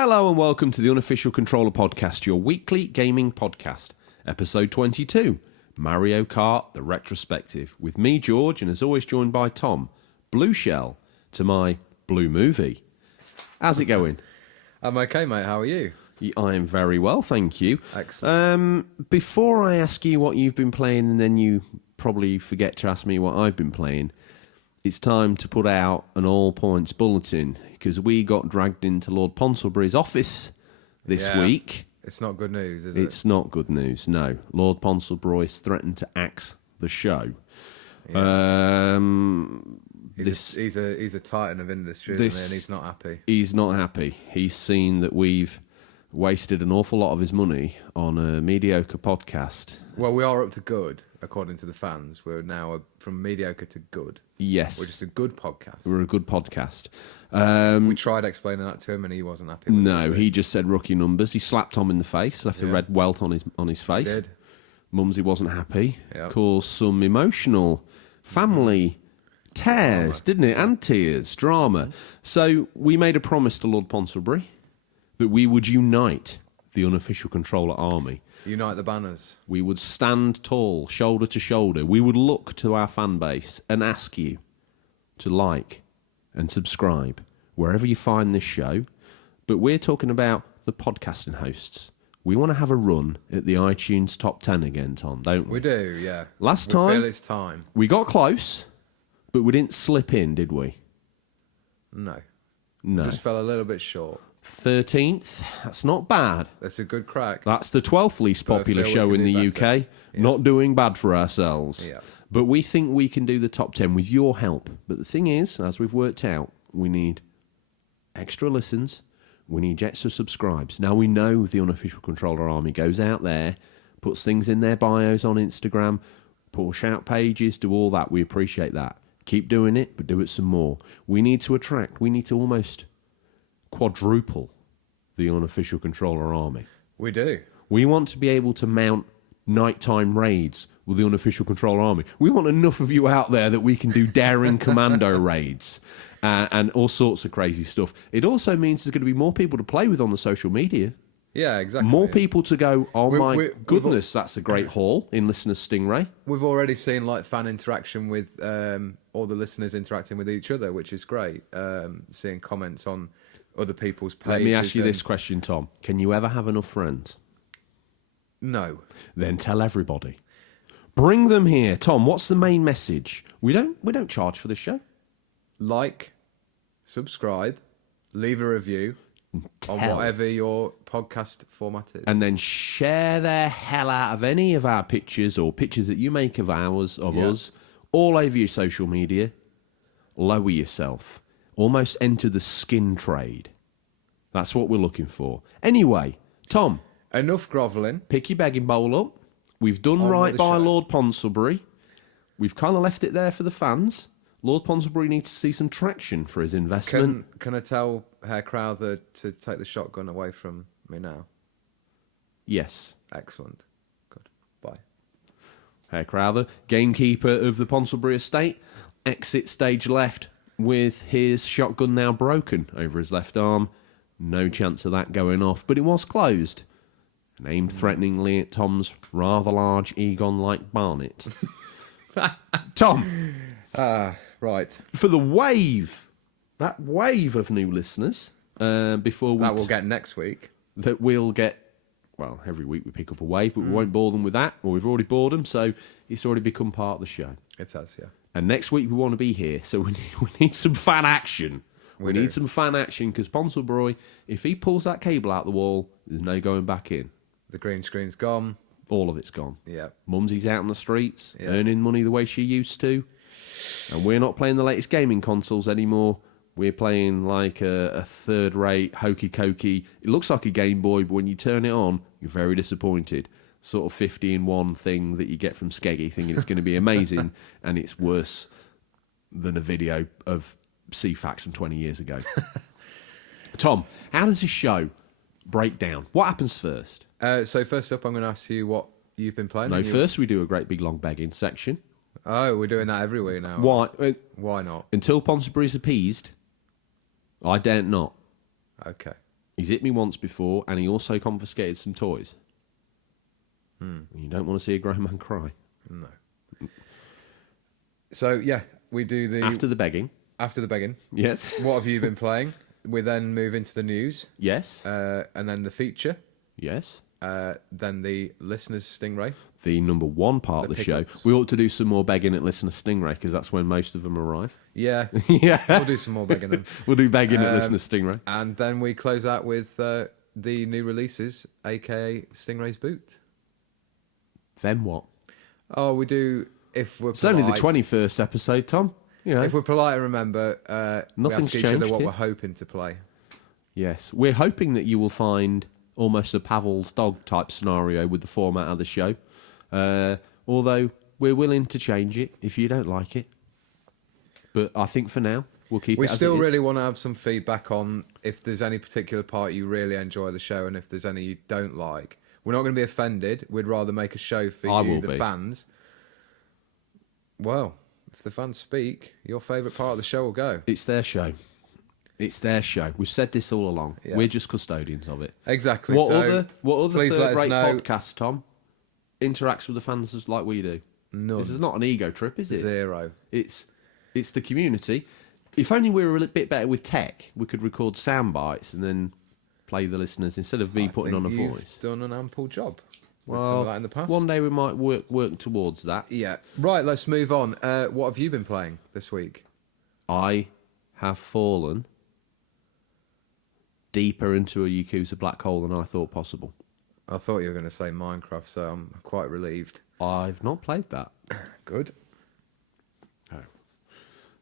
Hello and welcome to the Unofficial Controller Podcast, your weekly gaming podcast. Episode 22, Mario Kart, the Retrospective. With me, George, and as always joined by Tom. Blue Shell to my Blue Movie. How's it going? I'm okay, mate. How are you? I am very well, thank you. Excellent. Before I ask you what you've been playing and then you probably forget to ask me what I've been playing, it's time to put out an all-points bulletin because we got dragged into Lord Ponsonbury's office this week. It's not good news, is it? It's not good news, no. Lord Ponsonbury's threatened to axe the show. Yeah. He's a titan of industry, isn't he? And he's not happy. He's not happy. He's seen that we've wasted an awful lot of his money on a mediocre podcast. Well, we are up to good, according to the fans. We're now from mediocre to good. Yes. We're just a good podcast. We're a good podcast. We tried explaining that to him and he wasn't happy with No, he just said rookie numbers. He slapped Tom in the face, left a red welt on his face. He did. Mumsy wasn't happy. Yep. Caused some emotional family tears, didn't it? And tears, drama. So we made a promise to Lord Ponsonbury that we would unite the Unofficial Controller army. Unite the banners. We would stand tall, shoulder to shoulder. We would look to our fan base and ask you to like and subscribe wherever you find this show. But we're talking about the podcasting hosts. We want to have a run at the iTunes top 10 again, Tom, don't we? We do, yeah. Last we time, feel it's time. We got close, but we didn't slip in, did we? No. No. Just fell a little bit short. 13th, that's not bad. That's a good crack. That's the 12th least popular show in the UK. Yeah. Not doing bad for ourselves. Yeah. But we think we can do the top 10 with your help. But the thing is, as we've worked out, we need extra listens. We need extra subscribes. Now we know the Unofficial Controller Army goes out there, puts things in their bios on Instagram, push out pages, do all that. We appreciate that. Keep doing it, but do it some more. We need to almost quadruple the Unofficial Controller Army. We do. We want to be able to mount nighttime raids with the Unofficial Controller Army. We want enough of you out there that we can do daring commando raids and all sorts of crazy stuff. It also means there's going to be more people to play with on the social media. Yeah, exactly. More people to go, my goodness, that's a great haul in listeners Stingray. We've already seen like fan interaction with all the listeners interacting with each other, which is great. Seeing comments on other people's pages. Let me ask you this question, Tom. Can you ever have enough friends? No. Then tell everybody. Bring them here. Tom, what's the main message? We don't charge for this show. Like, subscribe, leave a review on whatever your podcast format is. And then share the hell out of any of our pictures or pictures that you make of us all over your social media. Lower yourself. Almost enter the skin trade. That's what we're looking for. Anyway, Tom. Enough grovelling. Pick your begging bowl up. We've done right by Lord Ponsonbury. We've kind of left it there for the fans. Lord Ponsonbury needs to see some traction for his investment. Can I tell Herr Crowther to take the shotgun away from me now? Yes. Excellent. Good. Bye. Herr Crowther, gamekeeper of the Ponsonbury estate, exit stage left with his shotgun now broken over his left arm. No chance of that going off, but it was closed and aimed threateningly at Tom's rather large Egon-like barnet. Tom. Right. For the wave of new listeners, before we... That we'll get next week. That we'll get... Well, every week we pick up a wave, but we won't bore them with that. Or we've already bored them, so it's already become part of the show. It has, yeah. And next week we want to be here, so we need some fan action. We need some fan action, because Ponsonbury, if he pulls that cable out the wall, there's no going back in. The green screen's gone. All of it's gone. Yeah. Mumsy's out on the streets, earning money the way she used to. And we're not playing the latest gaming consoles anymore. We're playing like a third-rate, hokey-cokey. It looks like a Game Boy, but when you turn it on, you're very disappointed. Sort of 50-in-1 thing that you get from Skeggy, thinking it's going to be amazing, and it's worse than a video of CFAX from 20 years ago. Tom, how does this show break down? What happens first? So first up, I'm going to ask you what you've been playing. No, first we do a great big long begging section. Oh, we're doing that every week now. Why? Why not? Until Ponsonbury's appeased, I daren't not. Okay. He's hit me once before, and he also confiscated some toys. You don't want to see a grown man cry. No. So, yeah, we do the... After the begging. After the begging. Yes. What have you been playing? We then move into the news. Yes. And then the feature. Yes. Then the listeners' Stingray. The number one part of the show. We ought to do some more begging at Listener Stingray, because that's when most of them arrive. Yeah. Yeah. We'll do some more begging then. We'll do begging at Listener Stingray. And then we close out with the new releases, a.k.a. Stingray's Boot. Then what? Oh, we do, if we're It's only the polite. 21st episode, Tom. You know. If we're polite and remember, Nothing's we ask each other changed what here. we're hoping to play. Yes. We're hoping that you will find almost a Pavel's dog type scenario with the format of the show. Although we're willing to change it if you don't like it. But I think for now, we'll keep We it as still it is. really want to have some feedback on if there's any particular part you really enjoy the show and if there's any you don't like. We're not going to be offended. We'd rather make a show for I you, will the be. fans. Well, if the fans speak, your favourite part of the show will go. It's their show. It's their show. We've said this all along. Yeah. We're just custodians of it. Exactly. What so other please let us third-rate know. podcast, Tom, interacts with the fans like we do? None. This is not an ego trip, is it? Zero. It's the community. If only we were a bit better with tech, we could record sound bites and then play the listeners instead of me I putting think on a you've voice. done an ample job. With some Well, of that in the past. one day we might work towards that. Yeah. Right, let's move on. What have you been playing this week? I have fallen deeper into a Yakuza black hole than I thought possible. I thought you were going to say Minecraft, so I'm quite relieved. I've not played that. Good.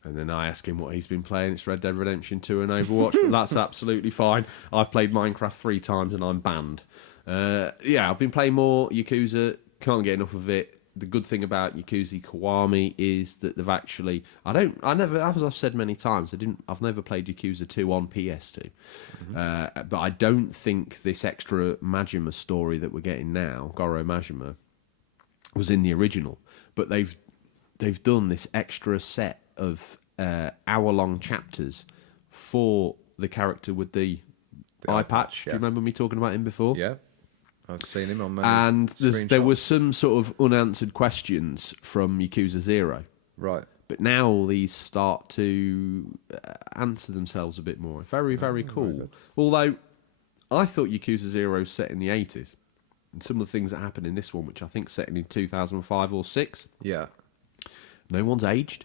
And then I ask him what he's been playing. It's Red Dead Redemption 2 and Overwatch. But that's absolutely fine. I've played Minecraft 3 times and I'm banned. Yeah, I've been playing more Yakuza. Can't get enough of it. The good thing about Yakuza Kiwami is that they've actually... as I've said many times, I've never played Yakuza 2 on PS2. But I don't think this extra Majima story that we're getting now, Goro Majima, was in the original. But they've done this extra set of hour-long chapters for the character with the eye patch. yeah. Do you remember me talking about him before? Yeah. I've seen him on many And there screenshots. was some sort of unanswered questions from Yakuza 0. Right. But now all these start to answer themselves a bit more. Very, very cool. Although, I thought Yakuza 0 was set in the 80s. And some of the things that happen in this one, which I think set in 2005 or 6, Yeah. no one's aged.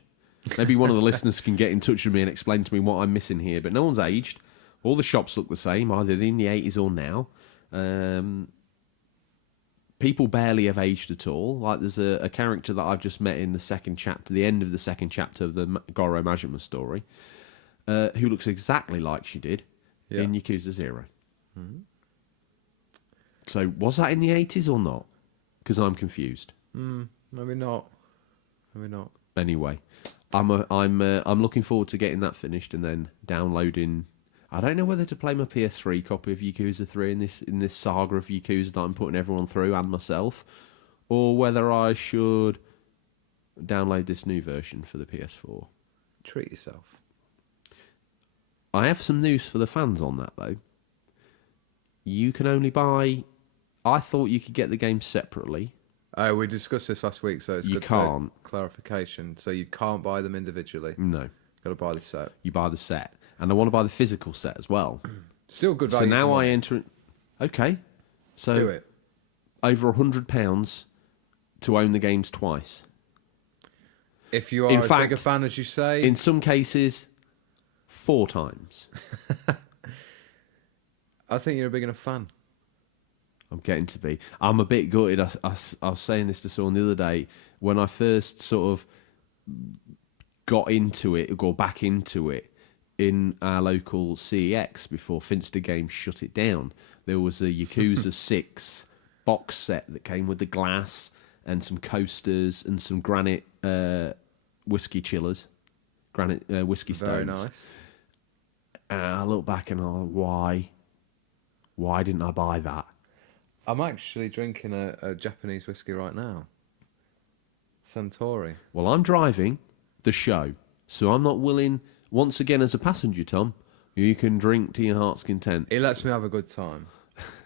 Maybe one of the listeners can get in touch with me and explain to me what I'm missing here. But no one's aged. All the shops look the same, either in the 80s or now. People barely have aged at all. Like there's a character that I've just met in the second chapter, the end of the second chapter of the Goro Majima story, who looks exactly like she did in Yakuza 0. Mm-hmm. So was that in the 80s or not? Because I'm confused. Maybe not. Maybe not. Anyway, I'm looking forward to getting that finished and then downloading. I don't know whether to play my PS3 copy of Yakuza 3 in this saga of Yakuza that I'm putting everyone through and myself, or whether I should download this new version for the PS4. Treat yourself. I have some news for the fans on that though. You can only buy. I thought you could get the game separately. Oh, we discussed this last week, so it's You good can't. for clarification. So you can't buy them individually. No, Got to buy the set. you buy the set, and I want to buy the physical set as well. Still good So value. now for I money. enter. Okay, so Do it. over £100 to own the games twice. If you are In as fact, big a fan as you say. In some cases, 4 times. I think you're a big enough fan. I'm getting to be. I'm a bit gutted. I was saying this to someone the other day. When I first sort of got into it, or back into it, in our local CEX before Finster Games shut it down, there was a Yakuza 6 box set that came with the glass and some coasters and some granite whiskey chillers, granite whiskey stones. Very nice. And I look back and I'm like, why didn't I buy that? I'm actually drinking a Japanese whiskey right now. Suntory. Well, I'm driving the show, so I'm not willing, once again as a passenger, Tom, You can drink to your heart's content. He lets me have a good time.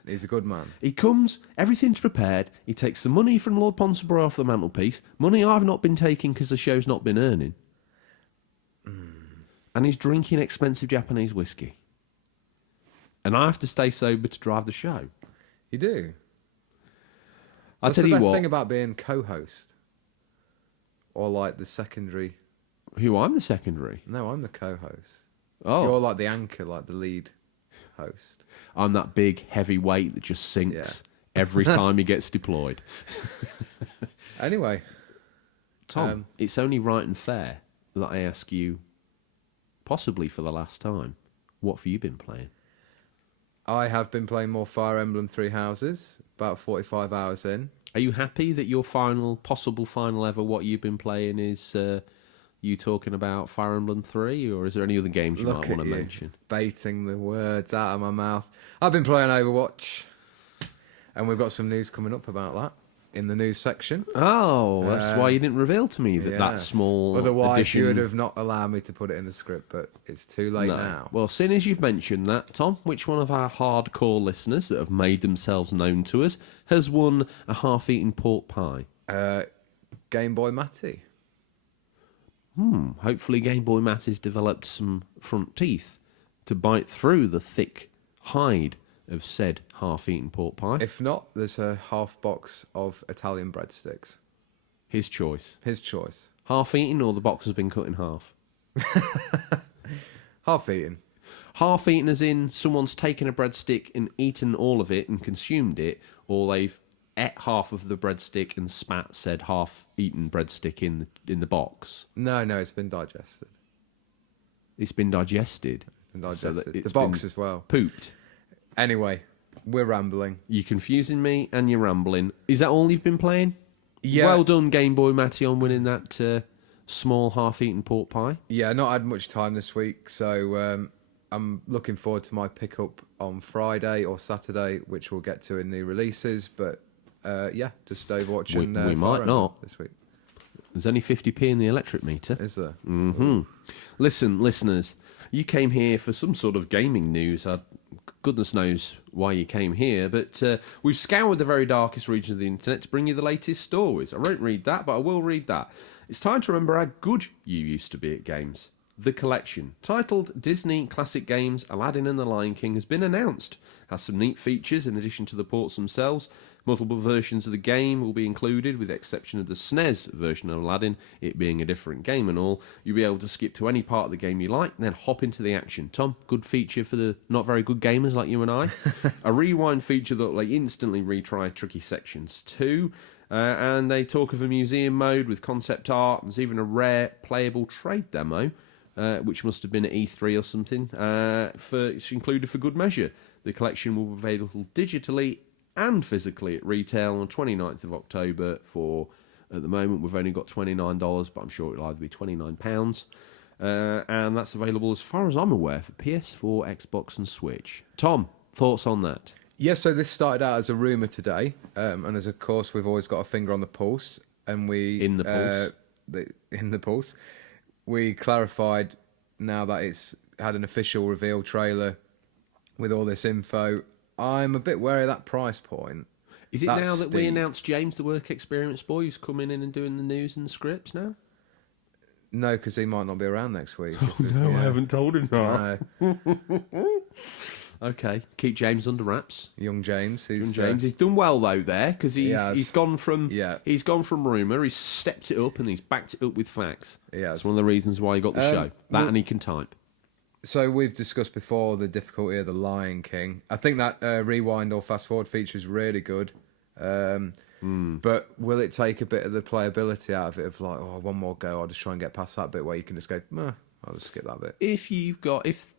He's a good man. He comes, everything's prepared. He takes the money from Lord Ponsonbury off the mantelpiece. Money I've not been taking because the show's not been earning. And he's drinking expensive Japanese whiskey. And I have to stay sober to drive the show. You do? I'll What's tell the you best what. thing about being co-host? Or like the secondary? Who, I'm the secondary? No, I'm the co-host. Oh. You're like the anchor, like the lead host. I'm that big, heavy weight that just sinks every time he gets deployed. Anyway. Tom, it's only right and fair that I ask you, possibly for the last time, what have you been playing? I have been playing more Fire Emblem Three Houses, about 45 hours in. Are you happy that your possible final ever, what you've been playing is you talking about Fire Emblem 3, or is there any other games you might want to mention? Baiting the words out of my mouth. I've been playing Overwatch, and we've got some news coming up about that in the news section. Oh, that's why you didn't reveal to me that small Otherwise, addition. you would have not allowed me to put it in the script, but it's too late now. Well, seeing as you've mentioned that, Tom, which one of our hardcore listeners that have made themselves known to us has won a half-eaten pork pie? Game Boy Matty. Hopefully Game Boy Matt has developed some front teeth to bite through the thick hide of said half-eaten pork pie. If not, there's a half box of Italian breadsticks. His choice. His choice. Half-eaten, or the box has been cut in half? Half eaten. Half-eaten as in someone's taken a breadstick and eaten all of it and consumed it, or they've ate half of the breadstick and spat said half-eaten breadstick in the box. No, it's been digested. It's been digested. Been digested. So that it's the box been as well. Pooped. Anyway, we're rambling. You're confusing me and you're rambling. Is that all you've been playing? Yeah. Well done, Game Boy Matty, on winning that small half-eaten pork pie. Yeah, not had much time this week, so I'm looking forward to my pickup on Friday or Saturday, which we'll get to in the releases. But just Overwatch and we might Fire Emblem not this week. There's only 50p in the electric meter. Is there? Mm-hmm. Listen, listeners, you came here for some sort of gaming news. Goodness knows why you came here, but we've scoured the very darkest region of the internet to bring you the latest stories. I won't read that, but I will read that. It's time to remember how good you used to be at games. The Collection, titled Disney Classic Games Aladdin and the Lion King, has been announced. Has some neat features in addition to the ports themselves. Multiple versions of the game will be included, with the exception of the SNES version of Aladdin, it being a different game and all. You'll be able to skip to any part of the game you like, and then hop into the action. Tom, good feature for the not very good gamers like you and I. A rewind feature that will instantly retry tricky sections too. And they talk of a museum mode with concept art. There's even a rare playable trade demo, which must have been at E3 or something. It's included for good measure. The collection will be available digitally and physically at retail on 29th of October for, at the moment, we've only got $29, but I'm sure it'll either be £29. And that's available, as far as I'm aware, for PS4, Xbox and Switch. Tom, thoughts on that? Yeah, so this started out as a rumour today, and as of course we've always got a finger on the pulse, and we In the pulse. In the pulse, we clarified now that it's had an official reveal trailer with all this info. I'm a bit wary of that price point. Is it That's now that we steep. announced James, the work experience boy, who's coming in and doing the news and the scripts now? No, because he might not be around next week. No, I haven't told him that. No. Okay, keep James under wraps. Young James. He's done well though there, because he's gone from rumour, he's stepped it up and he's backed it up with facts. That's one of the reasons why he got the show. And he can type. So we've discussed before the difficulty of the Lion King. I think that rewind or fast forward feature is really good. But will it take a bit of the playability out of it? Of like, one more go, I'll just try and get past that bit where you can just go, I'll just skip that bit. If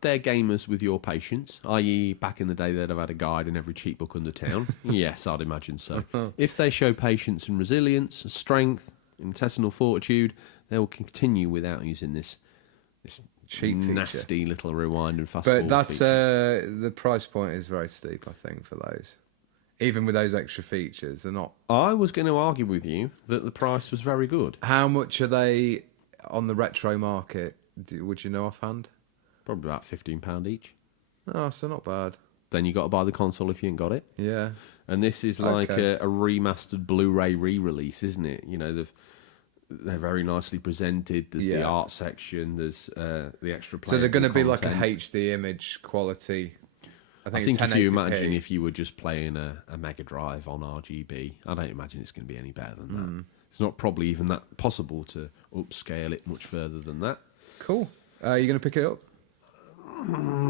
they're gamers with your patience, i.e. back in the day they'd have had a guide in every cheap book under town, yes, I'd imagine so. If they show patience and resilience, strength, intestinal fortitude, they will continue without using this Cheap nasty feature. Little rewind and fast But forward that's feature. the price point is very steep, I think, for those. Even with those extra features, they're not. I was going to argue with you that the price was very good. How much are they on the retro market? Would you know offhand? Probably about £15 each. Oh, so not bad. Then you got to buy the console if you ain't got it. Yeah. And this is like Okay. a remastered Blu-ray re-release, isn't it? You know, they're very nicely presented. There's the art section. There's the extra. So they're going to be like a content. HD image quality. I think if you imagine if you were just playing a Mega Drive on RGB, I don't imagine it's going to be any better than that. It's not probably even that possible to upscale it much further than that. Cool. Are you going to pick it up?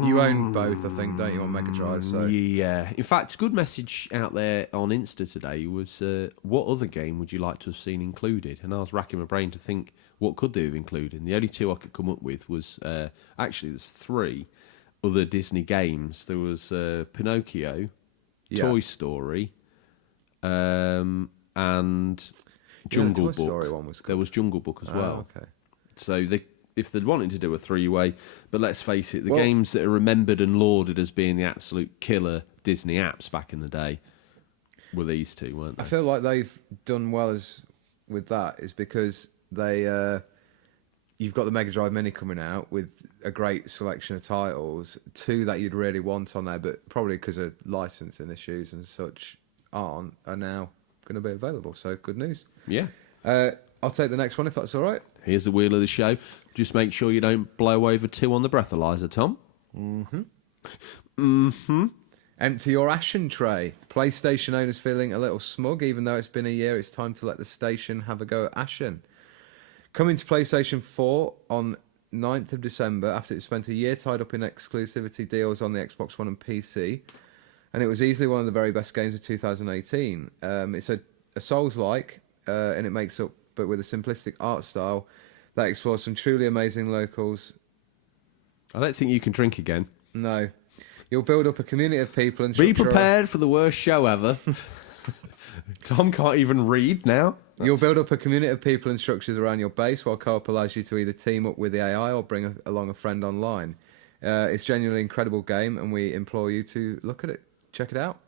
You own both, I think, don't you, on Mega Drive? So Yeah. In fact, a good message out there on Insta today was, what other game would you like to have seen included? And I was racking my brain to think, what could they have included? And the only two I could come up with was, actually, there's 3 other Disney games. There was Pinocchio, Toy Story, and Jungle the Toy Book. Story one was good. There was Jungle Book as well. Okay. So if they'd wanted to do a 3-way, but let's face it, the games that are remembered and lauded as being the absolute killer Disney apps back in the day were these 2, weren't they? I feel like they've done well with that is because they you've got the Mega Drive Mini coming out with a great selection of titles, 2 that you'd really want on there, but probably because of licensing issues and such are now going to be available. So good news. Yeah. I'll take the next one if that's all right. Here's the wheel of the show. Just make sure you don't blow over 2 on the breathalyzer, Tom. Empty your ashen tray. PlayStation owners feeling a little smug, even though it's been a year. It's time to let the station have a go at Ashen. Coming to PlayStation 4 on 9th of December after it spent a year tied up in exclusivity deals on the Xbox One and PC. And it was easily one of the very best games of 2018. It's a Souls-like, and it makes up, but with a simplistic art style that explores some truly amazing locals. I don't think you can drink again. No. You'll build up a community of people and Be structure- prepared for the worst show ever. Tom can't even read now. You'll build up a community of people and structures around your base, while co-op allows you to either team up with the AI or bring along a friend online. It's genuinely an incredible game, and we implore you to look at it. Check it out.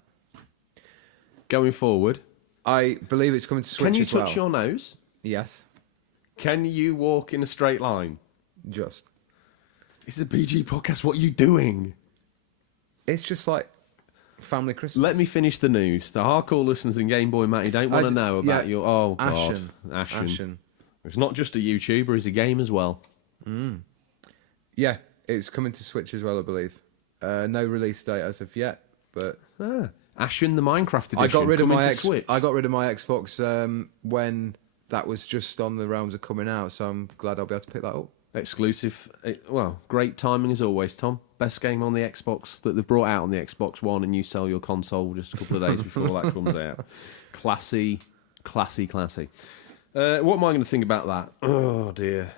Going forward, I believe it's coming to Switch can you as well. touch your nose? Yes. Can you walk in a straight line? Just. This is a PG podcast. What are you doing? It's just like family Christmas. Let me finish the news. The hardcore listeners in Game Boy Matty don't want to know about your... Oh, God. Ashen. It's not just a YouTuber, he's a game as well. Yeah, it's coming to Switch as well, I believe. No release date as of yet, but... Ashen, the Minecraft edition, I got rid of coming my to Switch. I got rid of my Xbox when that was just on the realms of coming out, so I'm glad I'll be able to pick that up. Exclusive. Well, great timing as always, Tom. Best game on the Xbox that they've brought out on the Xbox One, and you sell your console just a couple of days before that comes out. Classy. What am I going to think about that? Oh, dear.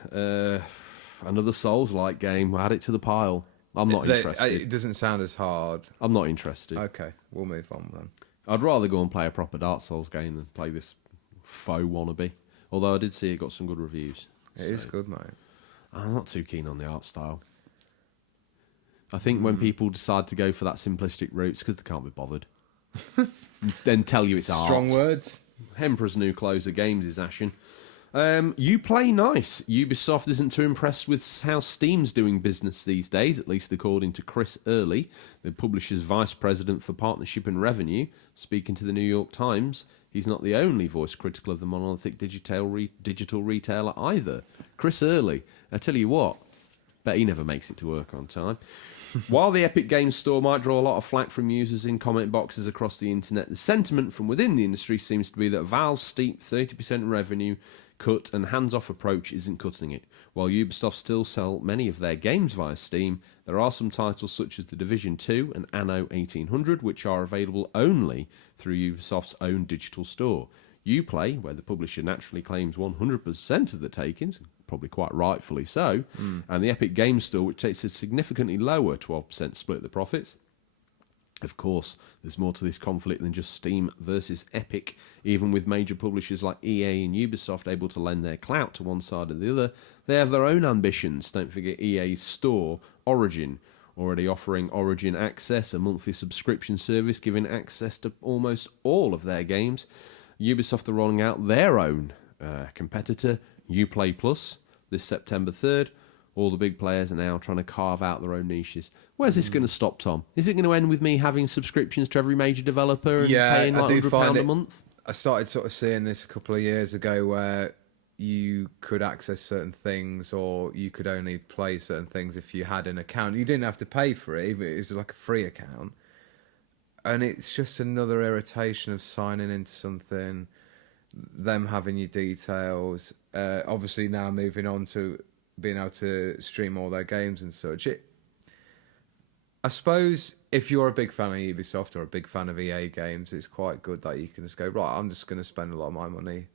Another Souls-like game. Add it to the pile. I'm not interested. It doesn't sound as hard. I'm not interested. Okay, we'll move on then. I'd rather go and play a proper Dark Souls game than play this faux wannabe. Although I did see it got some good reviews. It is good, mate. I'm not too keen on the art style. I think when people decide to go for that simplistic route, it's because they can't be bothered. Then tell you it's art. Strong words. Emperor's New Closer Games is Ashen. You play nice. Ubisoft isn't too impressed with how Steam's doing business these days, at least according to Chris Early, the publisher's vice president for partnership and revenue. Speaking to the New York Times, he's not the only voice critical of the monolithic digital retailer either. Chris Early, I tell you what, bet he never makes it to work on time. While the Epic Games Store might draw a lot of flack from users in comment boxes across the internet, the sentiment from within the industry seems to be that Valve's steep 30% revenue cut and hands-off approach isn't cutting it. While Ubisoft still sell many of their games via Steam, there are some titles such as The Division 2 and Anno 1800 which are available only through Ubisoft's own digital store. Uplay, where the publisher naturally claims 100% of the takings, probably quite rightfully so, and the Epic Games Store, which takes a significantly lower 12% split of the profits. Of course, there's more to this conflict than just Steam versus Epic. Even with major publishers like EA and Ubisoft able to lend their clout to one side or the other, they have their own ambitions. Don't forget EA's store, Origin, already offering Origin Access, a monthly subscription service giving access to almost all of their games. Ubisoft are rolling out their own competitor, Uplay Plus, this September 3rd. All the big players are now trying to carve out their own niches. Where's this going to stop, Tom? Is it going to end with me having subscriptions to every major developer and paying like £100 a month? I started sort of seeing this a couple of years ago where you could access certain things or you could only play certain things if you had an account. You didn't have to pay for it, it was like a free account. And it's just another irritation of signing into something, them having your details. Obviously now moving on to being able to stream all their games and such. I suppose if you're a big fan of Ubisoft or a big fan of EA games, it's quite good that you can just go, right, I'm just going to spend a lot of my money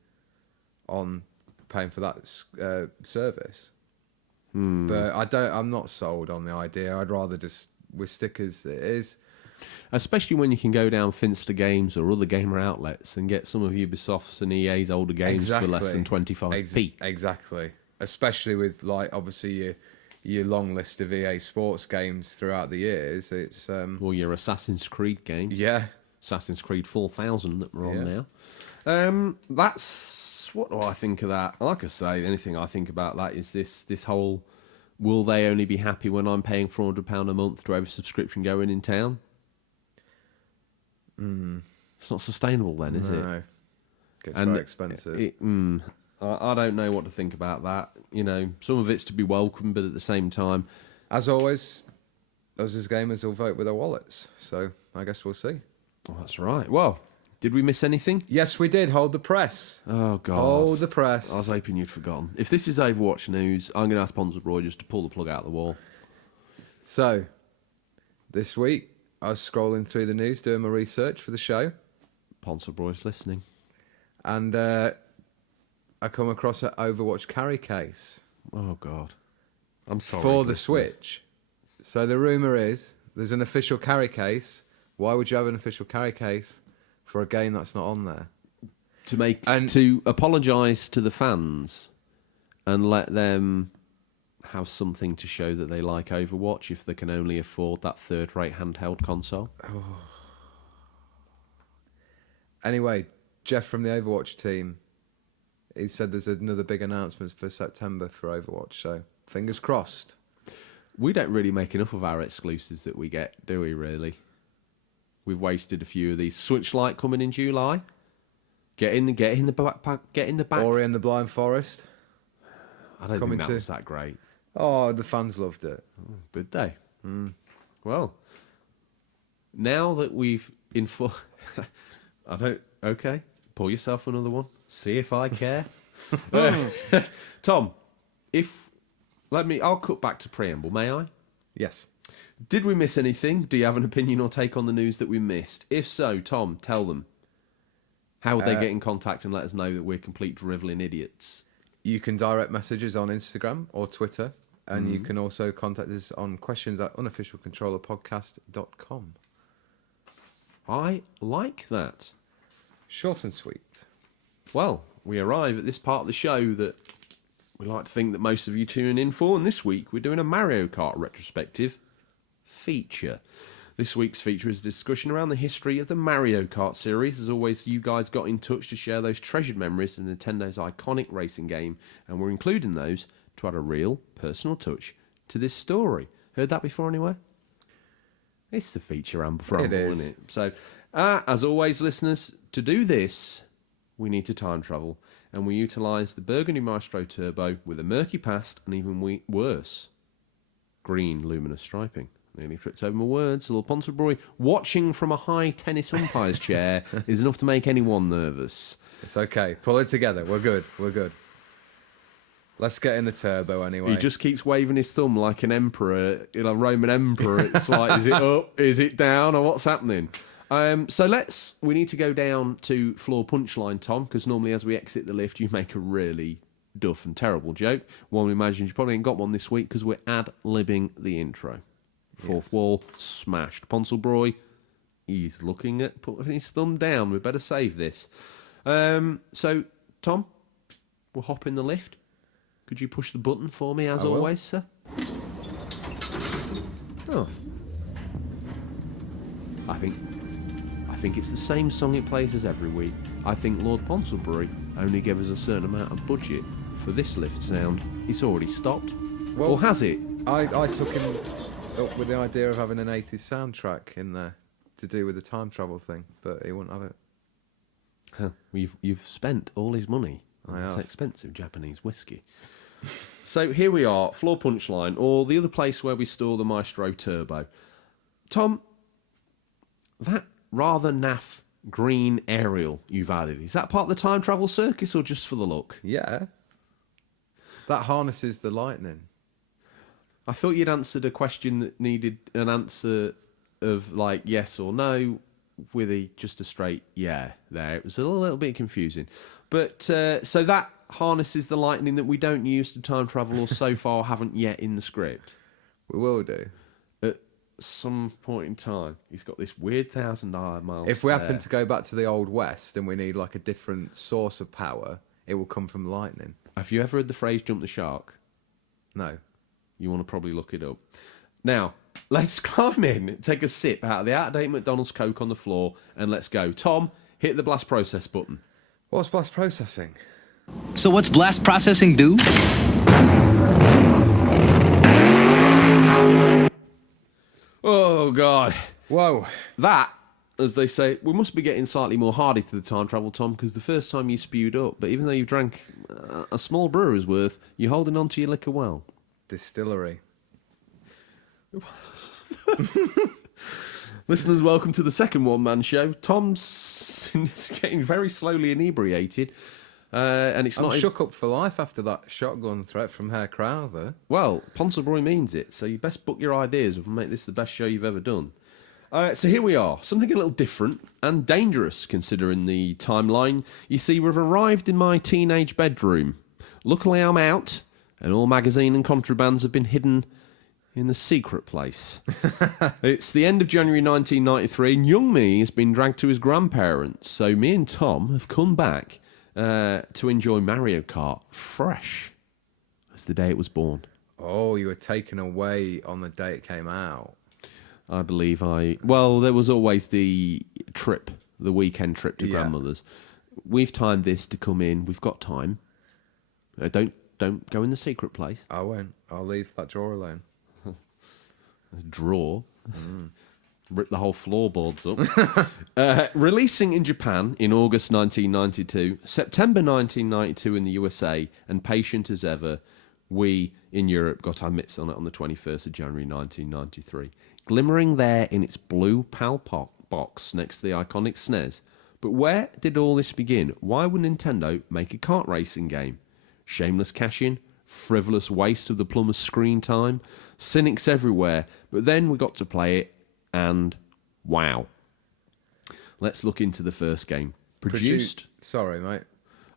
on paying for that service. But I'm not sold on the idea. I'd rather just we stick as it is. Especially when you can go down Finster Games or other gamer outlets and get some of Ubisoft's and EA's older games for less than 25p. Exactly. Especially with, like, obviously your long list of EA Sports games throughout the years. It's or your Assassin's Creed games. Yeah. Assassin's Creed 4000 that we're on now. That's what do I think of that? Like I say, anything I think about that is this whole, will they only be happy when I'm paying £400 a month to have a subscription going in town? It's not sustainable then, is it? No. Gets very expensive. I don't know what to think about that. You know, some of it's to be welcome, but at the same time, as always, us as gamers will vote with our wallets. So I guess we'll see. Oh, that's right. Well, did we miss anything? Yes, we did. Hold the press. Oh, God. Hold the press. I was hoping you'd forgotten. If this is Overwatch news, I'm going to ask Ponsonbury just to pull the plug out of the wall. So, this week, I was scrolling through the news, doing my research for the show. Ponsonbury's listening. And I come across an Overwatch carry case. Oh, God. I'm sorry. For the Switch. So the rumour is, there's an official carry case. Why would you have an official carry case for a game that's not on there? To apologise to the fans and let them have something to show that they like Overwatch if they can only afford that third-rate handheld console. Oh. Anyway, Jeff from the Overwatch team, he said there's another big announcement for September for Overwatch, so fingers crossed. We don't really make enough of our exclusives that we get, do we, really? We've wasted a few of these. Switch Lite coming in July. Get in the backpack. Get in the back. Ori and the Blind Forest. I don't think that was that great. Oh, the fans loved it. Oh, did they? Well, now that we've okay, pour yourself another one. See if I care. Tom, I'll cut back to preamble, may I? Yes. Did we miss anything? Do you have an opinion or take on the news that we missed? If so, Tom, tell them. How would they get in contact and let us know that we're complete drivelling idiots? You can direct messages on Instagram or Twitter, and you can also contact us on questions@unofficialcontrollerpodcast.com. I like that. Short and sweet. Well, we arrive at this part of the show that we like to think that most of you tune in for, and this week we're doing a Mario Kart retrospective feature. This week's feature is a discussion around the history of the Mario Kart series. As always, you guys got in touch to share those treasured memories of Nintendo's iconic racing game, and we're including those to add a real, personal touch to this story. Heard that before anywhere? It's the feature Amber Bramble, isn't it? So, as always, listeners, to do this, we need to time travel, and we utilise the Burgundy Maestro Turbo with a murky past and even worse, green luminous striping. Nearly tripped over my words. Little Ponsonbury watching from a high tennis umpire's chair is enough to make anyone nervous. It's okay. Pull it together. We're good. Let's get in the turbo anyway. He just keeps waving his thumb like an emperor, a Roman emperor. It's like, is it up? Is it down? Or what's happening? So we need to go down to floor punchline, Tom, because normally as we exit the lift, you make a really duff and terrible joke. One imagines you probably ain't got one this week because we're ad-libbing the intro. Fourth wall smashed. Ponsonbury, he's looking at putting his thumb down. We better save this. So, Tom, we'll hop in the lift. Could you push the button for me, as always, sir? Oh. I think it's the same song it plays as every week. I think Lord Ponsonbury only gave us a certain amount of budget for this lift sound. It's already stopped. Well, or has it? I took him up with the idea of having an 80s soundtrack in there to do with the time travel thing, but he wouldn't have it. Huh. You've spent all his money on I this have. expensive Japanese whiskey. So here we are, Floor Punchline, or the other place where we store the Maestro Turbo. Tom, that rather naff green aerial you've added, is that part of the time travel circus or just for the look? Yeah. That harnesses the lightning. I thought you'd answered a question that needed an answer of like yes or no with just a straight yeah there. It was a little bit confusing. But so that harnesses the lightning that we don't use to time travel or so far haven't yet in the script. We will do. At some point in time, he's got this weird 1,000 miles. If we happen to go back to the Old West and we need like a different source of power, it will come from lightning. Have you ever heard the phrase jump the shark? No. You want to probably look it up. Now, let's climb in, take a sip out of the out-of-date McDonald's Coke on the floor, and let's go. Tom, hit the blast process button. What's blast processing? So what's blast processing do? Oh, God. Whoa. That, as they say, we must be getting slightly more hardy to the time travel, Tom, because the first time you spewed up, but even though you've drank a small brewer's worth, you're holding on to your liquor well. Distillery. Listeners, welcome to the second one-man show. Tom's getting very slowly inebriated, and it's I'm not... shook up for life after that shotgun threat from Herr Crowther. Well, Ponsonbury means it, so you best book your ideas and make this the best show you've ever done. So here we are, something a little different and dangerous considering the timeline. You see, we've arrived in my teenage bedroom. Luckily, I'm out, and all magazine and contrabands have been hidden in the secret place. It's the end of January 1993, and young me has been dragged to his grandparents, so me and Tom have come back to enjoy Mario Kart fresh as the day it was born. Oh, you were taken away on the day it came out. I believe well, there was always the weekend trip to Yeah. grandmother's. We've timed this to come in. We've got time. Don't go in the secret place. I won't. I'll leave that drawer alone. Drawer. Rip the whole floorboards up. Releasing in Japan in August 1992, September 1992 in the USA, and patient as ever, we in Europe got our mitts on it on the 21st of January 1993. Glimmering there in its blue PAL box next to the iconic SNES. But where did all this begin? Why would Nintendo make a kart racing game? Shameless cash-in? Frivolous waste of the plumber's screen time? Cynics everywhere. But then we got to play it, and wow. Let's look into the first game. Produced. Sorry, mate.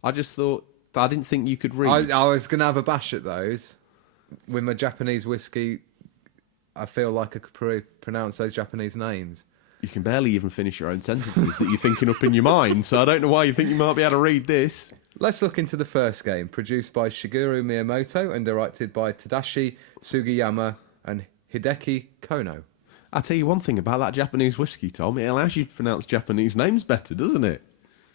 I just thought, I didn't think you could read. I was going to have a bash at those. With my Japanese whiskey, I feel like I could pronounce those Japanese names. You can barely even finish your own sentences that you're thinking up in your mind, so I don't know why you think you might be able to read this. Let's look into the first game, produced by Shigeru Miyamoto and directed by Tadashi Sugiyama and Hideki Kono. I'll tell you one thing about that Japanese whiskey, Tom. It allows you to pronounce Japanese names better, doesn't it?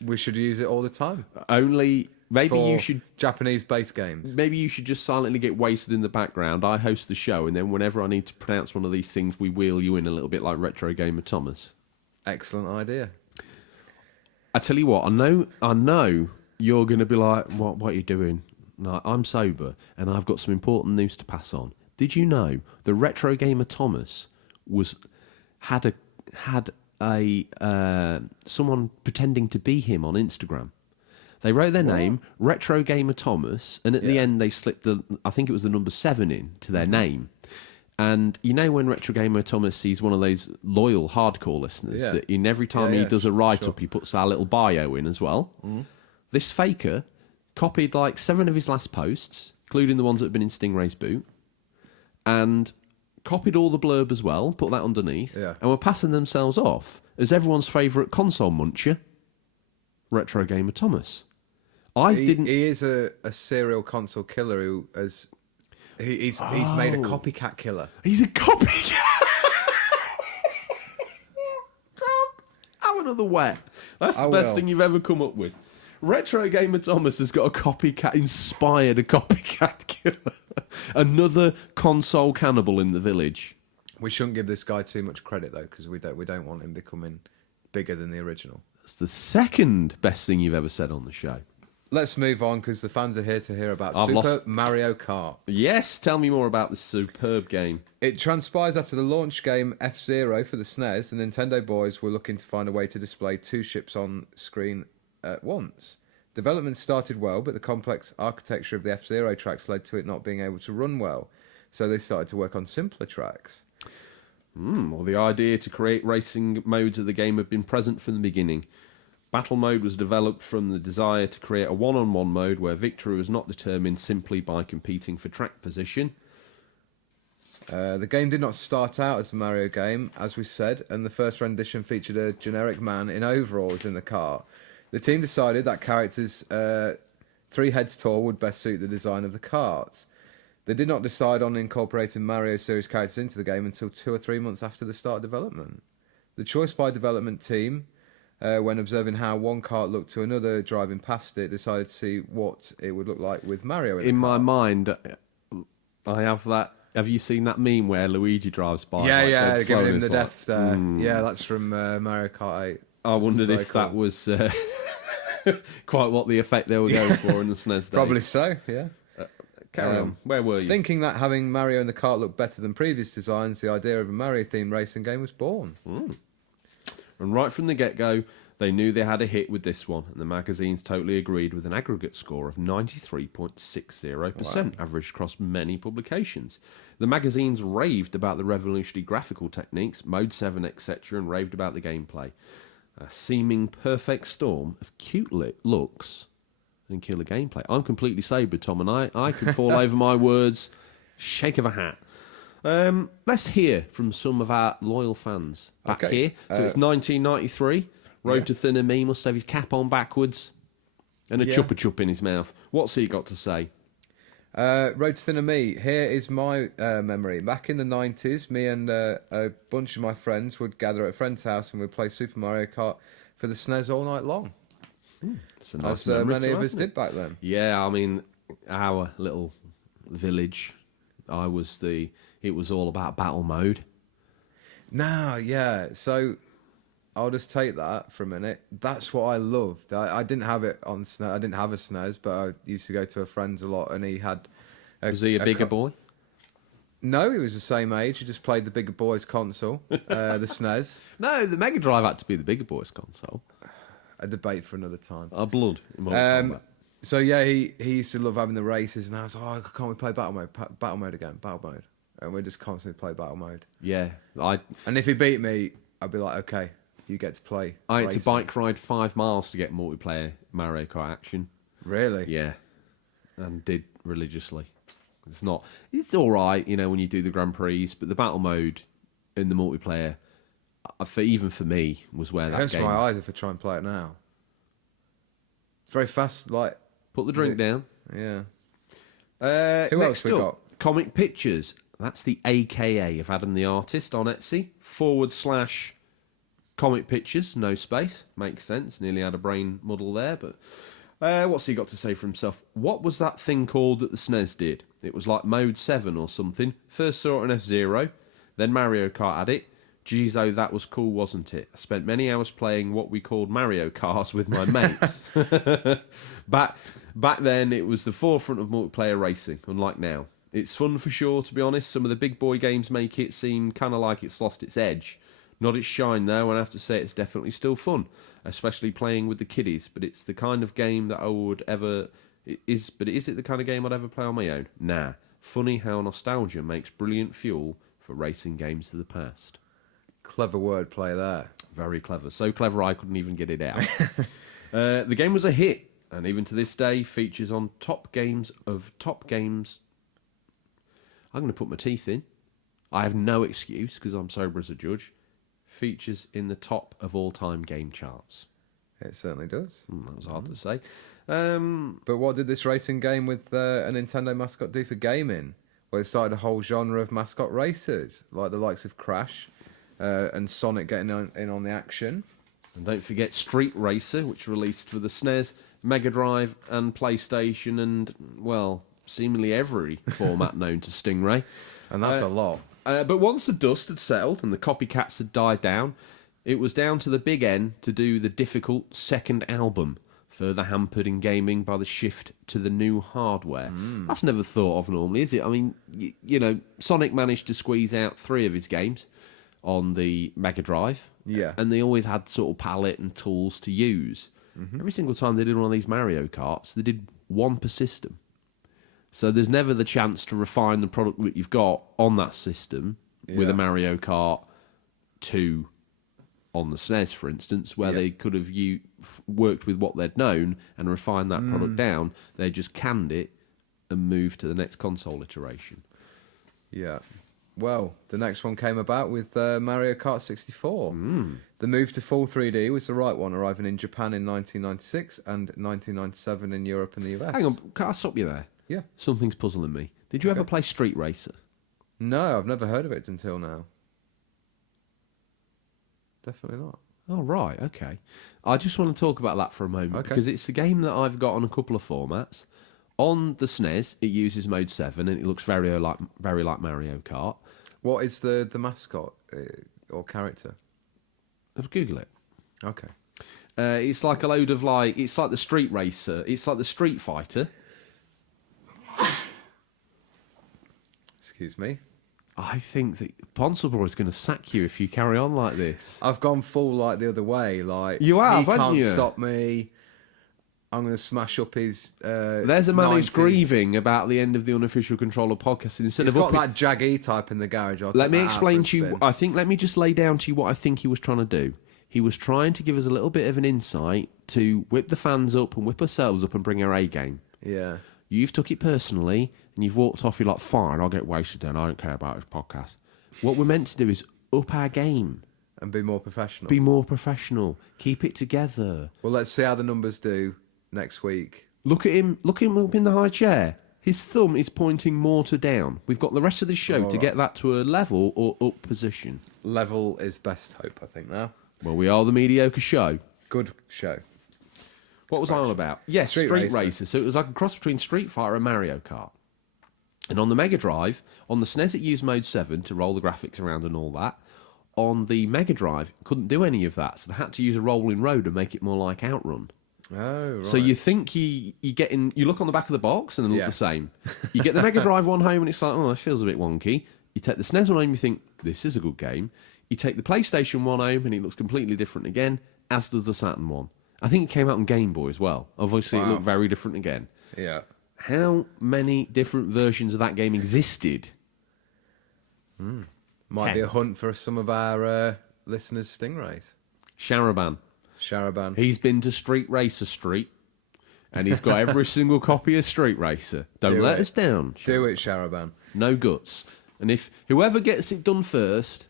We should use it all the time. Only, maybe for you should... Japanese-based games. Maybe you should just silently get wasted in the background. I host the show, and then whenever I need to pronounce one of these things, we wheel you in a little bit like Retro Gamer Thomas. Excellent idea. I tell you what, I know you're going to be like, what are you doing? No, I'm sober, and I've got some important news to pass on. Did you know the Retro Gamer Thomas had someone pretending to be him on Instagram? They wrote their name, Retro Gamer Thomas, and at the end they slipped I think it was the number 7 in to their name. And you know when Retro Gamer Thomas, he's one of those loyal hardcore listeners that in every time he does a write-up, he puts our little bio in as well. This faker copied like 7 of his last posts, including the ones that have been in Stingray's boot, and copied all the blurb as well, put that underneath, and were passing themselves off as everyone's favourite console muncher, Retro Gamer Thomas. He is a serial console killer who has... He's made a copycat killer. He's a copycat! Tom, have another wet. That's the best thing you've ever come up with. Retro Gamer Thomas has got a copycat, inspired a copycat killer. Another console cannibal in the village. We shouldn't give this guy too much credit though, because we don't want him becoming bigger than the original. That's the second best thing you've ever said on the show. Let's move on because the fans are here to hear about I've Super lost- Mario Kart. Yes, tell me more about this superb game. It transpires after the launch game F-Zero for the SNES, the Nintendo boys were looking to find a way to display two ships on screen at once. Development started well, but the complex architecture of the F-Zero tracks led to it not being able to run well, so they started to work on simpler tracks. Well, the idea to create racing modes of the game had been present from the beginning. Battle mode was developed from the desire to create a one-on-one mode where victory was not determined simply by competing for track position. The game did not start out as a Mario game, as we said, and the first rendition featured a generic man in overalls in the car. The team decided that characters 3 heads tall would best suit the design of the karts. They did not decide on incorporating Mario series characters into the game until 2 or 3 months after the start of development. The choice by development team, when observing how one kart looked to another driving past it, decided to see what it would look like with Mario in In the my kart. mind, I have that. Have you seen that meme where Luigi drives by? Yeah, like, yeah, dead they're slow, giving him and the it's like, death stare. Yeah, that's from Mario Kart 8. I wondered Very if that cool. was quite what the effect they were going for in the SNES days. Probably so, yeah. Carry on. Where were you? Thinking that having Mario in the kart looked better than previous designs, the idea of a Mario-themed racing game was born. And right from the get-go, they knew they had a hit with this one, and the magazines totally agreed with an aggregate score of 93.60%, averaged across many publications. The magazines raved about the revolutionary graphical techniques, Mode 7, etc., and raved about the gameplay. A seeming perfect storm of cute looks and killer gameplay. I'm completely sober, Tom, and I can fall over my words, shake of a hat. Let's hear from some of our loyal fans back Okay. here. So it's 1993. Road to Thinner Me must have his cap on backwards and a chupa chup in his mouth. What's he got to say? Road to Thinner Me. Here is my memory. Back in the 90s, me and a bunch of my friends would gather at a friend's house and we'd play Super Mario Kart for the SNES all night long. It's a nice As memory many to of have, us isn't it? did back then. Yeah, I mean, our little village, it was all about battle mode. No, yeah. So I'll just take that for a minute. That's what I loved. I didn't have it on SNES. I didn't have a SNES, but I used to go to a friend's a lot, and he had. Was he a bigger boy? No, he was the same age. He just played the bigger boys console, the SNES. No, the Mega Drive had to be the bigger boy's console. A debate for another time. Blood. In Mortal Kombat. So yeah, he used to love having the races, and I was like, oh, can't we play battle mode? Battle mode again, battle mode, and we just constantly play battle mode. Yeah, And if he beat me, I'd be like, okay, you get to play. I had to racing. bike ride 5 miles to get multiplayer Mario Kart action. Really? Yeah, and did religiously. It's all right, when you do the Grand Prix, but the battle mode in the multiplayer, even for me, was where It that hurts game. my eyes if I try and play it now. It's very fast, like Put the drink down. yeah. Who else we got? Comic Pictures. That's the AKA of Adam the Artist on Etsy. / Comic Pictures, no space. Makes sense. Nearly had a brain muddle there, but what's he got to say for himself? What was that thing called that the SNES did? It was like Mode 7 or something. First saw it on F-Zero, then Mario Kart had it. Geez, oh, that was cool, wasn't it? I spent many hours playing what we called Mario Kart with my mates. Back then, it was the forefront of multiplayer racing, unlike now. It's fun for sure, to be honest. Some of the big boy games make it seem kind of like it's lost its edge. Not its shine, though, and I have to say it's definitely still fun, especially playing with the kiddies. But it's the kind of game that I would ever... is it the kind of game I'd ever play on my own? Nah. Funny how nostalgia makes brilliant fuel for racing games of the past. Clever wordplay there. Very clever. So clever I couldn't even get it out. The game was a hit, and even to this day features on top games. I'm going to put my teeth in. I have no excuse because I'm sober as a judge. Features in the top of all-time game charts. It certainly does. That was hard to say. But what did this racing game with a Nintendo mascot do for gaming? Well, it started a whole genre of mascot racers, like the likes of Crash and Sonic getting in on the action. And don't forget Street Racer, which released for the SNES, Mega Drive and PlayStation and, well, seemingly every format known to Stingray. And that's a lot. But once the dust had settled and the copycats had died down, it was down to the Big N to do the difficult second album, further hampered in gaming by the shift to the new hardware. That's never thought of normally, is it? I mean, you know, Sonic managed to squeeze out 3 of his games on the Mega Drive. Yeah. And they always had sort of palette and tools to use. Every single time they did one of these Mario Karts, they did one per system. So there's never the chance to refine the product that you've got on that system with a Mario Kart 2 on the SNES, for instance, where they could have worked with what they'd known and refined that product down. They just canned it and moved to the next console iteration. Yeah. Well, the next one came about with Mario Kart 64. The move to full 3D was the right one, arriving in Japan in 1996 and 1997 in Europe and the US. Hang on, can I stop you there? Yeah. Something's puzzling me. Did you ever play Street Racer? No, I've never heard of it until now. Definitely not. Oh, right, okay. I just want to talk about that for a moment because it's a game that I've got on a couple of formats. On the SNES, it uses Mode 7 and it looks very like Mario Kart. What is the mascot or character? I'll Google it. Okay. It's like a load of it's like the Street Racer. It's like the Street Fighter. Excuse me. I think that Ponsonboy is going to sack you if you carry on like this. I've gone full like the other way. Like You have, he haven't can't you? stop me. I'm going to smash up his. There's a man who's 90s. grieving about the end of the Unofficial Controller podcast. Instead He's of got upping- that Jaggy type in the garage. Let me explain to you. Let me just lay down to you what I think he was trying to do. He was trying to give us a little bit of an insight to whip the fans up and whip ourselves up and bring our A game. Yeah. You've took it personally and you've walked off. You're like, fine, I'll get wasted then. I don't care about his podcast. What we're meant to do is up our game. And be more professional. Be more professional. Keep it together. Well, let's see how the numbers do next week. Look at him. Look at him up in the high chair. His thumb is pointing more to down. We've got the rest of the show to get that to a level or up position. Level is best hope, I think, now. Well, we are the mediocre show. Good show. What was I on about? Yes, Street Street Racer. Racer. So it was like a cross between Street Fighter and Mario Kart. And on the Mega Drive, on the SNES it used Mode 7 to roll the graphics around and all that. On the Mega Drive, it couldn't do any of that. So they had to use a rolling road and make it more like Outrun. Oh, right. So you think you look on the back of the box and they look the same. You get the Mega Drive one home and it's like, oh, that feels a bit wonky. You take the SNES one home and you think, this is a good game. You take the PlayStation one home and it looks completely different again, as does the Saturn one. I think it came out on Game Boy as well. Obviously, it looked very different again. Yeah. How many different versions of that game existed? Might 10. be a hunt for some of our listeners' Stingrays. Sharaban. Sharaban. He's been to Street Racer Street, and he's got every single copy of Street Racer. Don't Do let it. us down. Do it, Sharaban. No guts. And if whoever gets it done first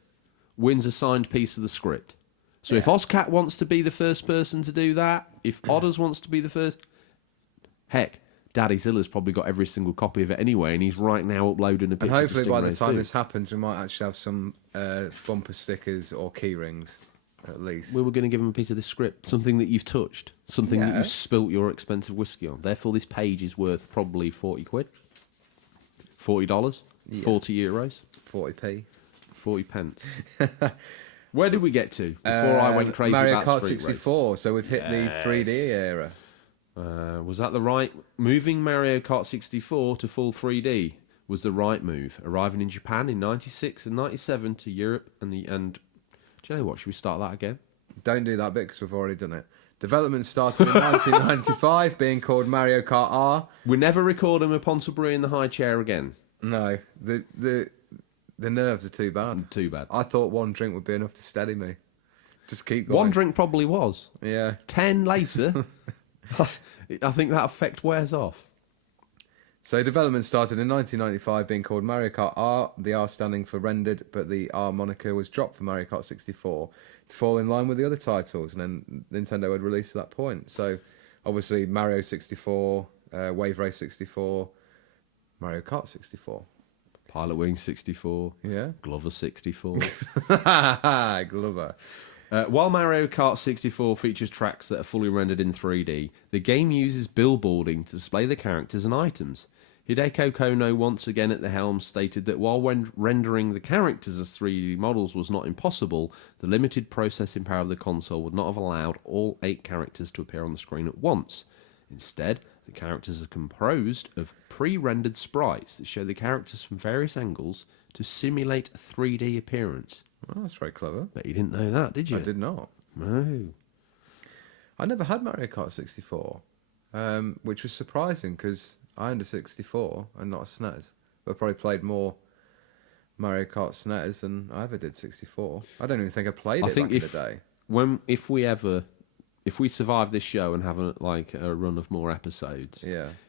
wins a signed piece of the script. So if Ozcat wants to be the first person to do that, if Odders wants to be the first, heck, Daddy Zilla's probably got every single copy of it anyway, and he's right now uploading a And picture. hopefully to by the Stingrays time too. this happens, we might actually have some bumper stickers or key rings, at least. We were going to give him a piece of this script, something that you've touched, something that Yeah. you've spilt your expensive whiskey on. Therefore, this page is worth probably 40 quid, $40, 40 euros, 40p. 40 pence. Where did we get to before I went crazy Mario about Kart Street 64, so we've hit the 3D era. Was that the right... Moving Mario Kart 64 to full 3D was the right move. Arriving in Japan in 96 and 97 to Europe and... Do you know what? Should we start that again? Don't do that bit because we've already done it. Development started in 1995, being called Mario Kart R. We're never recording with Ponsonbury in the high chair again. No, the nerves are too bad. Too bad. I thought one drink would be enough to steady me. Just keep going. One drink probably was. Yeah. 10 later, I think that effect wears off. So development started in 1995, being called Mario Kart R, the R standing for rendered, but the R moniker was dropped for Mario Kart 64 to fall in line with the other titles, and then Nintendo had released at that point. So obviously Mario 64, Wave Race 64, Mario Kart 64. Pilot Wing 64. Yeah. Glover 64. Glover. While Mario Kart 64 features tracks that are fully rendered in 3D, the game uses billboarding to display the characters and items. Hideko Kono, once again at the helm, stated that while rendering the characters as 3D models was not impossible, the limited processing power of the console would not have allowed all 8 characters to appear on the screen at once. Instead, the characters are composed of pre-rendered sprites that show the characters from various angles to simulate a 3D appearance. Well, that's very clever. But you didn't know that, did you? I did not. No. I never had Mario Kart 64, which was surprising because I owned a 64 and not a SNES. But I probably played more Mario Kart SNES than I ever did 64. I don't even think I played it back in the day. If we survive this show and have a run of more episodes,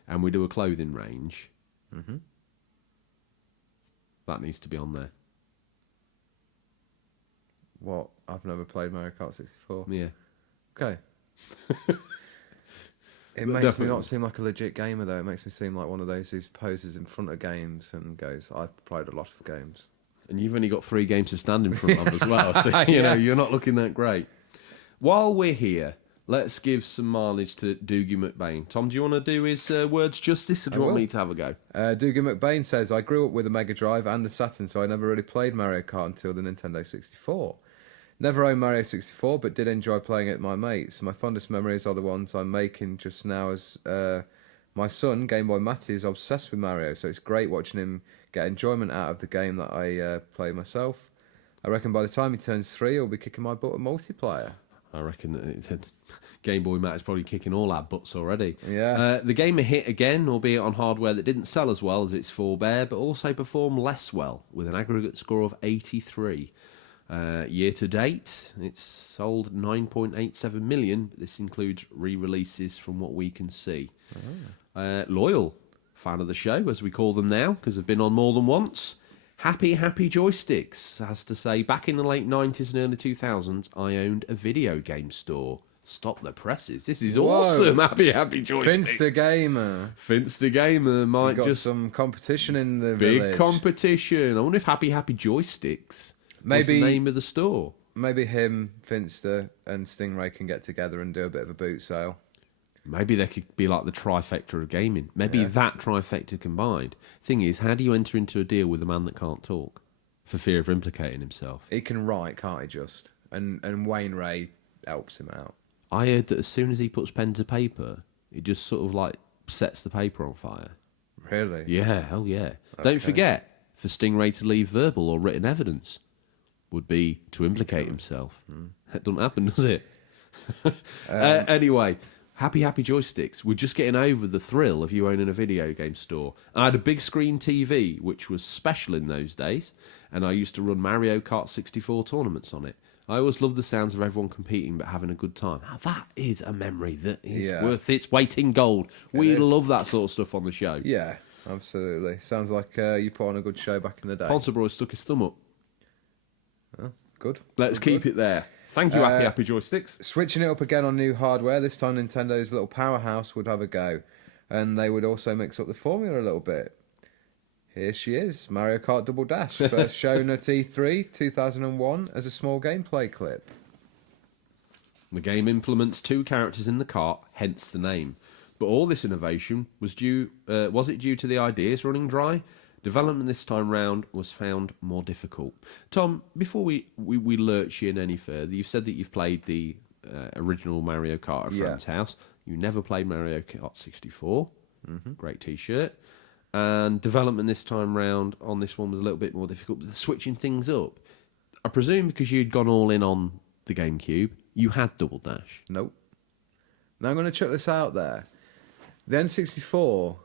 and we do a clothing range, that needs to be on there. What? I've never played Mario Kart 64. Yeah. Okay. It makes me not seem like a legit gamer, though. It makes me seem like one of those who poses in front of games and goes, I've played a lot of games. And you've only got 3 games to stand in front of as well, so you know you're not looking that great. While we're here, let's give some mileage to Doogie McBain. Tom, do you want to do his words justice, or do you want me to have a go? Doogie McBain says, I grew up with a Mega Drive and a Saturn, so I never really played Mario Kart until the Nintendo 64. Never owned Mario 64, but did enjoy playing it with my mates. My fondest memories are the ones I'm making just now, as my son, Game Boy Matty, is obsessed with Mario, so it's great watching him get enjoyment out of the game that I play myself. I reckon by the time he turns 3, he'll be kicking my butt at multiplayer. I reckon that Game Boy Matt is probably kicking all our butts already. Yeah. The game a hit again, albeit on hardware that didn't sell as well as its forebear, but also performed less well, with an aggregate score of 83. Year to date, it's sold 9.87 million. But this includes re-releases from what we can see. Loyal fan of the show, as we call them now, because they've been on more than once. Happy Joysticks has to say, back in the late 90s and early 2000s, I owned a video game store. Stop the presses. This is awesome. Happy Joysticks. Finch the Gamer might got just some competition in the big village. Competition. I wonder if Happy Joysticks was the name of the store. Maybe him, Finster, and Stingray can get together and do a bit of a boot sale. Maybe they could be like the trifecta of gaming. Maybe that trifecta combined. Thing is, how do you enter into a deal with a man that can't talk for fear of implicating himself? He can write, can't he, just? And Wayne Ray helps him out. I heard that as soon as he puts pen to paper, it just sort of like sets the paper on fire. Really? Yeah, hell yeah. Okay. Don't forget, for Stingray to leave verbal or written evidence would be to implicate himself. That doesn't happen, does it? Anyway, Happy Joysticks. We're just getting over the thrill of you owning a video game store. I had a big screen TV, which was special in those days, and I used to run Mario Kart 64 tournaments on it. I always loved the sounds of everyone competing but having a good time. Now, that is a memory that is worth its weight in gold. We love that sort of stuff on the show. Yeah, absolutely. Sounds like you put on a good show back in the day. Ponsonborough stuck his thumb up. Oh, good. Let's keep it there. Thank you, Happy Joysticks. Switching it up again on new hardware, this time Nintendo's little powerhouse would have a go. And they would also mix up the formula a little bit. Here she is, Mario Kart Double Dash, first shown at E3 2001 as a small gameplay clip. The game implements 2 characters in the kart, hence the name. But all this innovation was due to the ideas running dry? Development this time round was found more difficult. Tom, before we lurch in any further, you've said that you've played the original Mario Kart at a friend's house. You never played Mario Kart 64. Great T-shirt. And development this time round on this one was a little bit more difficult. But switching things up, I presume because you'd gone all in on the GameCube, you had Double Dash. Nope. Now I'm going to chuck this out there. The N64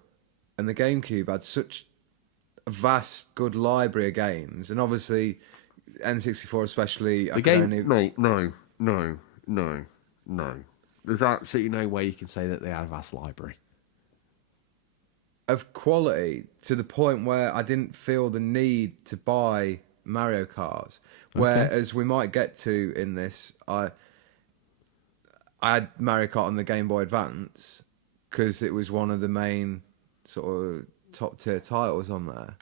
and the GameCube had such a vast, good library of games, and obviously N64 especially. No. There's absolutely no way you can say that they had a vast library of quality to the point where I didn't feel the need to buy Mario Karts. Whereas we might get to in this, I had Mario Kart on the Game Boy Advance because it was one of the main sort of top tier titles on there.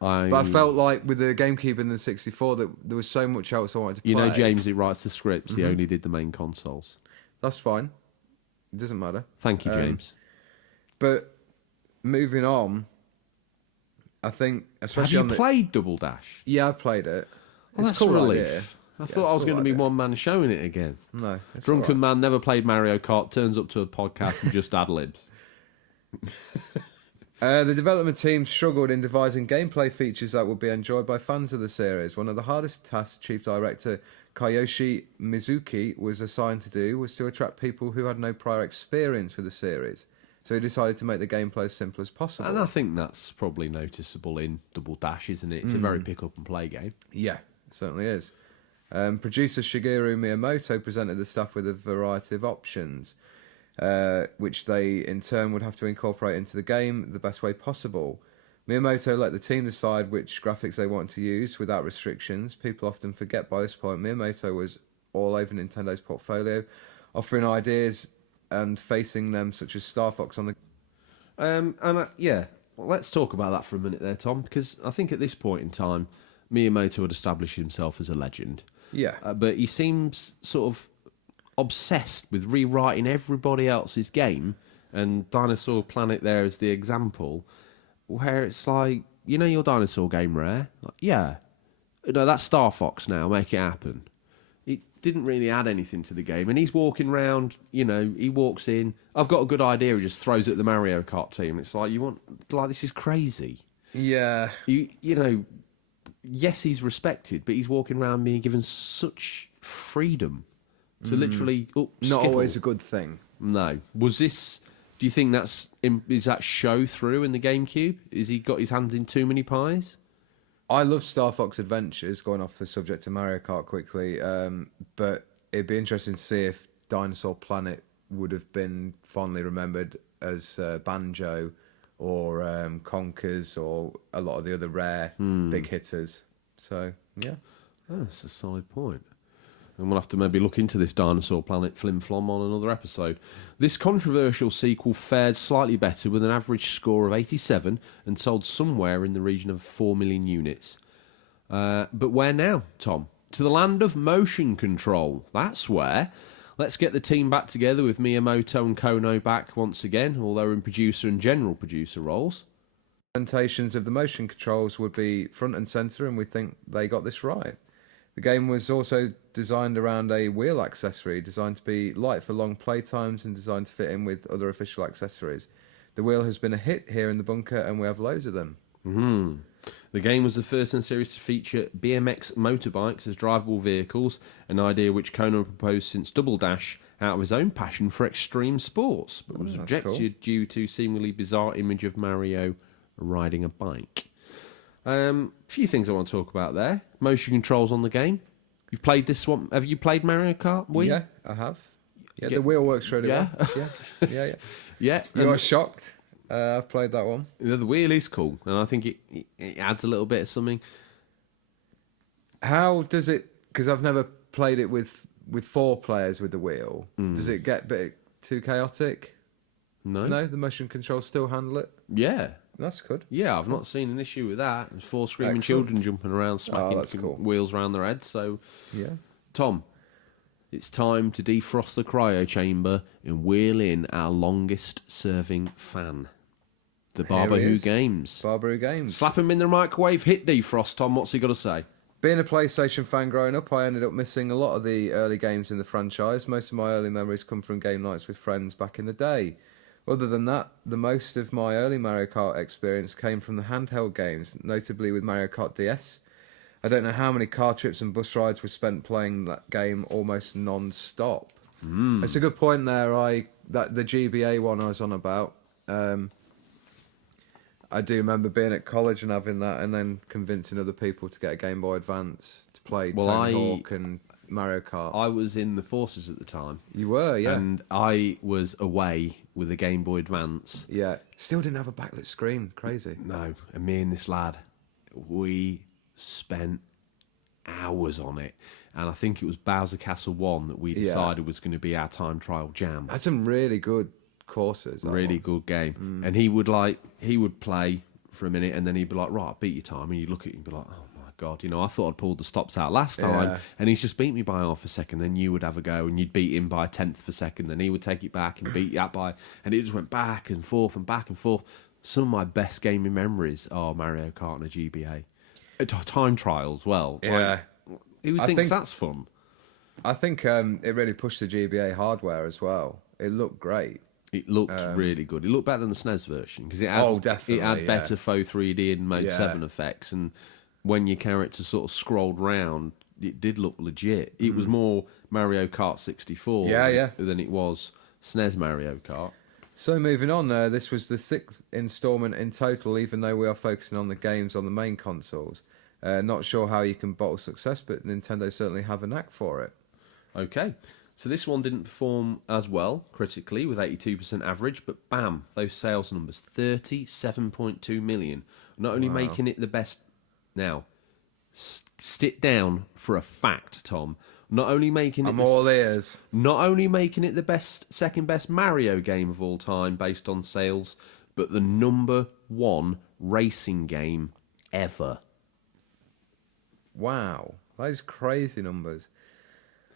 But I felt like with the GameCube and the 64 that there was so much else I wanted to play. You know, James, he writes the scripts. He only did the main consoles. That's fine. It doesn't matter. Thank you, James. But moving on, I think, especially Have you played Double Dash? Yeah, I've played it. Well, it's that's a cool relief. idea. I thought I was going to be one man showing it again. No. Drunken man never played Mario Kart, turns up to a podcast and just ad-libs. The development team struggled in devising gameplay features that would be enjoyed by fans of the series. One of the hardest tasks Chief Director Kiyoshi Mizuki was assigned to do was to attract people who had no prior experience with the series. So he decided to make the gameplay as simple as possible. And I think that's probably noticeable in Double Dash, isn't it? It's a very pick-up-and-play game. Yeah, it certainly is. Producer Shigeru Miyamoto presented the staff with a variety of options, which they in turn would have to incorporate into the game the best way possible. Miyamoto let the team decide which graphics they wanted to use without restrictions. People often forget by this point Miyamoto was all over Nintendo's portfolio, offering ideas and facing them such as Star Fox on the... Yeah, well, let's talk about that for a minute there, Tom, because I think at this point in time, Miyamoto had established himself as a legend. Yeah. But he seems sort of obsessed with rewriting everybody else's game, and Dinosaur Planet there is the example, where it's like, you know your dinosaur game, Rare? Like, yeah. No, that's Star Fox now, make it happen. It didn't really add anything to the game, and he's walking around, you know, he walks in, I've got a good idea, he just throws it at the Mario Kart team. It's like, this is crazy. Yeah. You know, yes, he's respected, but he's walking around being given such freedom to literally not skittle. always a good thing. No. Was this? Do you think is that show through in the GameCube? Is he got his hands in too many pies? I love Star Fox Adventures, going off the subject of Mario Kart quickly, but it'd be interesting to see if Dinosaur Planet would have been fondly remembered as Banjo or Conkers or a lot of the other Rare big hitters. So, yeah. Oh, that's a solid point. And we'll have to maybe look into this Dinosaur Planet flim-flom on another episode. This controversial sequel fared slightly better with an average score of 87 and sold somewhere in the region of 4 million units. But where now, Tom? To the land of motion control. That's where. Let's get the team back together with Miyamoto and Kono back once again, although in producer and general producer roles. Implementations of the motion controls would be front and centre, and we think they got this right. The game was also designed around a wheel accessory, designed to be light for long playtimes and designed to fit in with other official accessories. The wheel has been a hit here in the bunker, and we have loads of them. The game was the first in the series to feature BMX motorbikes as drivable vehicles, an idea which Kono proposed since Double Dash out of his own passion for extreme sports, but was rejected due to seemingly bizarre image of Mario riding a bike. Few things I want to talk about there. Motion controls on the game. You've played this one. Have you played Mario Kart Wii? Yeah, I have. Yeah, the wheel works really well. Yeah. Yeah. You are shocked. I've played that one. The wheel is cool, and I think it adds a little bit of something. How does it... Because I've never played it with 4 players with the wheel. Does it get a bit too chaotic? No, the motion controls still handle it? Yeah. That's good. Yeah, I've not seen an issue with that. There's 4 screaming Excellent. children jumping around, smacking cool. wheels around their heads. So, Yeah. Tom, it's time to defrost the cryo chamber and wheel in our longest-serving fan, the Barber he Who is. Games. Barber Who Games. Slap him in the microwave, hit defrost, Tom. What's he got to say? Being a PlayStation fan growing up, I ended up missing a lot of the early games in the franchise. Most of my early memories come from game nights with friends back in the day. Other than that, the most of my early Mario Kart experience came from the handheld games, notably with Mario Kart DS. I don't know how many car trips and bus rides were spent playing that game almost non-stop. It's a good point there. The GBA one I was on about. I do remember being at college and having that, and then convincing other people to get a Game Boy Advance to play Tony Hawk and Mario Kart. I was in the forces at the time. You were, yeah. And I was away with a Game Boy Advance. Yeah. Still didn't have a backlit screen. Crazy. No, and me and this lad, we spent hours on it. And I think it was Bowser Castle 1 that we decided was going to be our time trial jam. Had some really good courses. Really good game. And he would play for a minute, and then he'd be like, right, I beat your time, and you look at it and be like, oh my God, I thought I'd pulled the stops out last time, and he's just beat me by half a second. Then you would have a go, and you'd beat him by a tenth of a second, then he would take it back and beat you out by, and it just went back and forth and back and forth. Some of my best gaming memories are Mario Kart and a GBA. Time trial as well. Yeah. Who thinks that's fun? I think it really pushed the GBA hardware as well. It looked great. It looked really good. It looked better than the SNES version because it had better faux 3D and Mode 7 effects, and when your character sort of scrolled round, it did look legit. It was more Mario Kart 64 than it was SNES Mario Kart. So moving on, this was the 6th instalment in total, even though we are focusing on the games on the main consoles. Not sure how you can bottle success, but Nintendo certainly have a knack for it. Okay, so this one didn't perform as well critically with 82% average, but bam, those sales numbers, 37.2 million. Not only making it the best... Now, sit down for a fact, Tom. Not only making it... I'm all ears. Not only making it the second best Mario game of all time based on sales, but the number 1 racing game ever. Wow, those crazy numbers.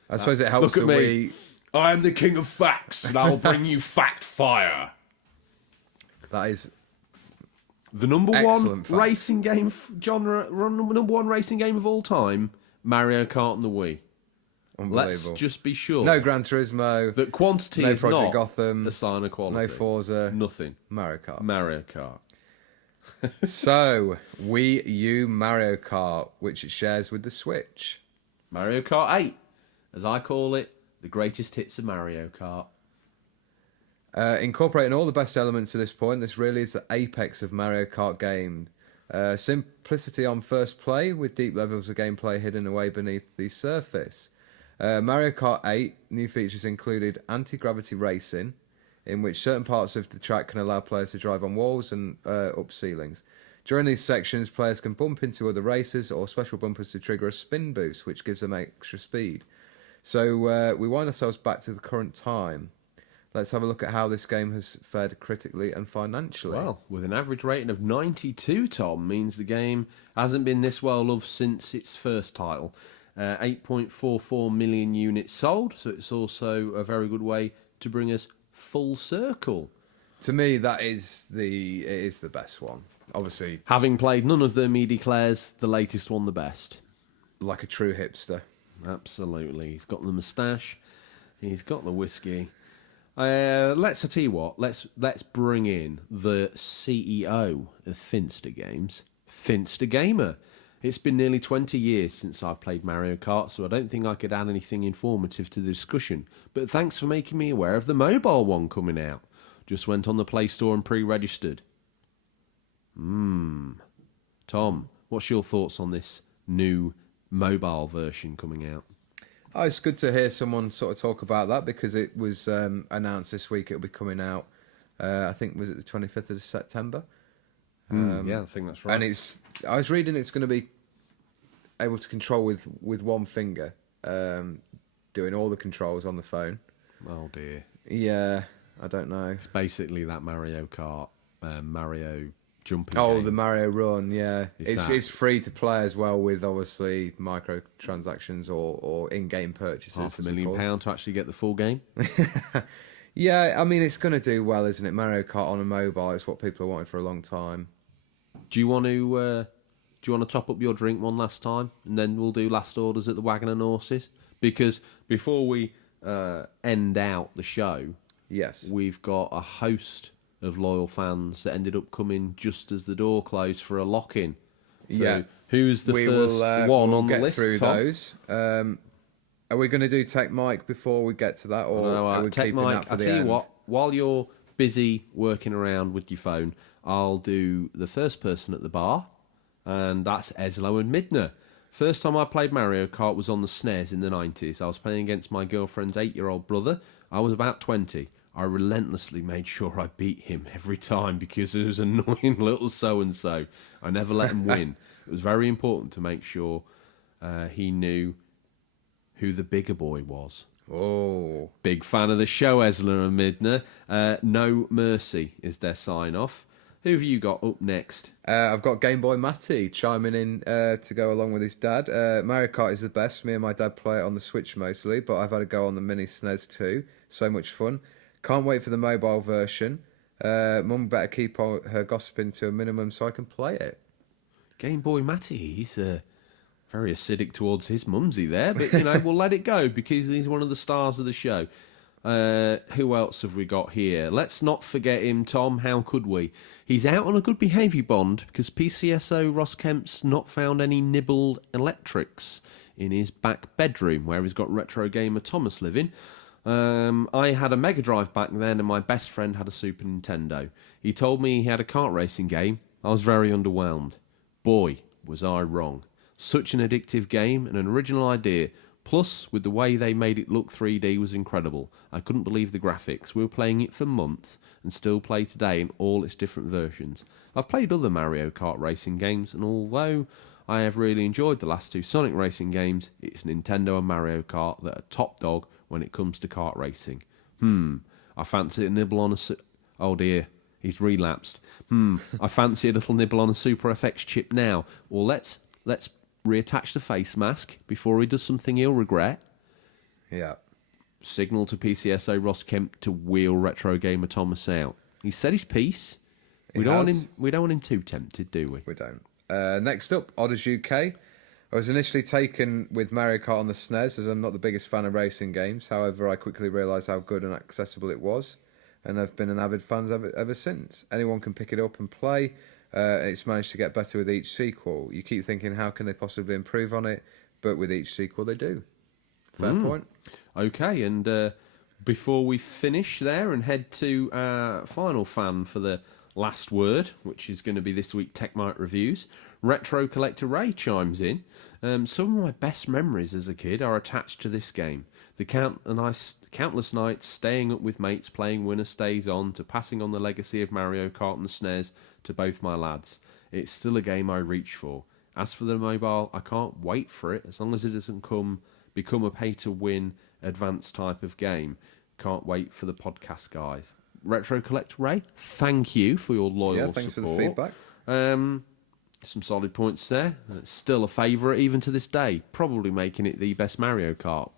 I suppose it helps Look that at me. I am the king of facts, and I will bring you fact fire. That is the number one fact. racing game genre, number one racing game of all time, Mario Kart and the Wii. Let's just be sure. No Gran Turismo. That quantity no is Project not Gotham, a sign of quality. No Forza. Nothing. Mario Kart. Mario Kart. So, Wii U Mario Kart, which it shares with the Switch. Mario Kart 8, as I call it, the greatest hits of Mario Kart. Incorporating all the best elements to this point, this really is the apex of Mario Kart game. Simplicity on first play, with deep levels of gameplay hidden away beneath the surface. Mario Kart 8 new features included anti-gravity racing, in which certain parts of the track can allow players to drive on walls and up ceilings. During these sections, players can bump into other racers or special bumpers to trigger a spin boost, which gives them extra speed. So we wind ourselves back to the current time. Let's have a look at how this game has fared critically and financially. Well, with an average rating of 92, Tom, means the game hasn't been this well loved since its first title. 8.44 million units sold, so it's also a very good way to bring us full circle. To me, it is the best one. Obviously, having played none of them, he declares the latest one the best. Like a true hipster. Absolutely. He's got the moustache. He's got the whiskey. I tell you what. Let's bring in the CEO of Finster Games, Finster Gamer. It's been nearly 20 years since I've played Mario Kart, so I don't think I could add anything informative to the discussion. But thanks for making me aware of the mobile one coming out. Just went on the Play Store and pre-registered. Tom, what's your thoughts on this new mobile version coming out? Oh, it's good to hear someone sort of talk about that, because it was announced this week it'll be coming out, I think, was it the 25th of September? Yeah, I think that's right. And I was reading it's going to be able to control with one finger, doing all the controls on the phone. Oh dear. Yeah, I don't know. It's basically that Mario Kart, Mario jumping Oh, game. the Mario Run, yeah. It's free to play as well, with obviously microtransactions or in-game purchases. £500,000 to actually get the full game. Yeah, I mean, it's going to do well, isn't it? Mario Kart on a mobile is what people have wanted for a long time. Do you want to top up your drink one last time, and then we'll do last orders at the Wagon and Horses? Because before we end out the show, yes, we've got a host of loyal fans that ended up coming just as the door closed for a lock-in. So yeah. Who's the first one on the list, through Tom? those. Are we going to do Tech Mike before we get to that, or are we Tech keeping Mike, that for I'll the tell end? you what, while you're busy working around with your phone, I'll do the first person at the bar, and that's Eslo and Midna. First time I played Mario Kart was on the SNES in the 90s. I was playing against my girlfriend's 8-year-old brother. I was about 20. I relentlessly made sure I beat him every time because he was an annoying little so-and-so. I never let him win. It was very important to make sure he knew who the bigger boy was. Oh. Big fan of the show, Esler and Midna. No Mercy is their sign-off. Who have you got up next? I've got Game Boy Matty chiming in to go along with his dad. Mario Kart is the best. Me and my dad play it on the Switch mostly, but I've had a go on the mini SNES too. So much fun. Can't wait for the mobile version. Mum better keep her gossiping to a minimum so I can play it. Game Boy Matty, he's very acidic towards his mumsy there, but we'll let it go because he's one of the stars of the show. Who else have we got here? Let's not forget him, Tom. How could we? He's out on a good behaviour bond because PCSO Ross Kemp's not found any nibbled electrics in his back bedroom where he's got retro gamer Thomas living. I had a Mega Drive back then and my best friend had a Super Nintendo. He told me he had a kart racing game. I was very underwhelmed. Boy, was I wrong. Such an addictive game and an original idea. Plus, with the way they made it look 3D was incredible. I couldn't believe the graphics. We were playing it for months and still play today in all its different versions. I've played other Mario Kart racing games, and although I have really enjoyed the last two Sonic racing games, it's Nintendo and Mario Kart that are top dog when it comes to kart racing. I fancy a nibble on a... Oh dear, he's relapsed. I fancy a little nibble on a Super FX chip now. Or let's reattach the face mask before he does something he'll regret. Yeah. Signal to PCSO Ross Kemp to wheel retro gamer Thomas out. He said his piece. We don't want him too tempted, do we? We don't. Next up, Odders UK. I was initially taken with Mario Kart on the SNES as I'm not the biggest fan of racing games. However, I quickly realised how good and accessible it was, and I've been an avid fan of it ever since. Anyone can pick it up and play. It's managed to get better with each sequel. You keep thinking, how can they possibly improve on it? But with each sequel, they do. Fair point. Okay, and before we finish there and head to our final fan for the last word, which is going to be this week Techmite Reviews, Retro Collector Ray chimes in. Some of my best memories as a kid are attached to this game. The countless nights staying up with mates playing Winner Stays On to passing on the legacy of Mario Kart and the SNES to both my lads. It's still a game I reach for. As for the mobile, I can't wait for it as long as it doesn't become a pay-to-win advanced type of game. Can't wait for the podcast, guys. Retro Collector Ray, thank you for your loyal thanks support. for the feedback. Some solid points there. It's still a favourite even to this day. Probably making it the best Mario Kart.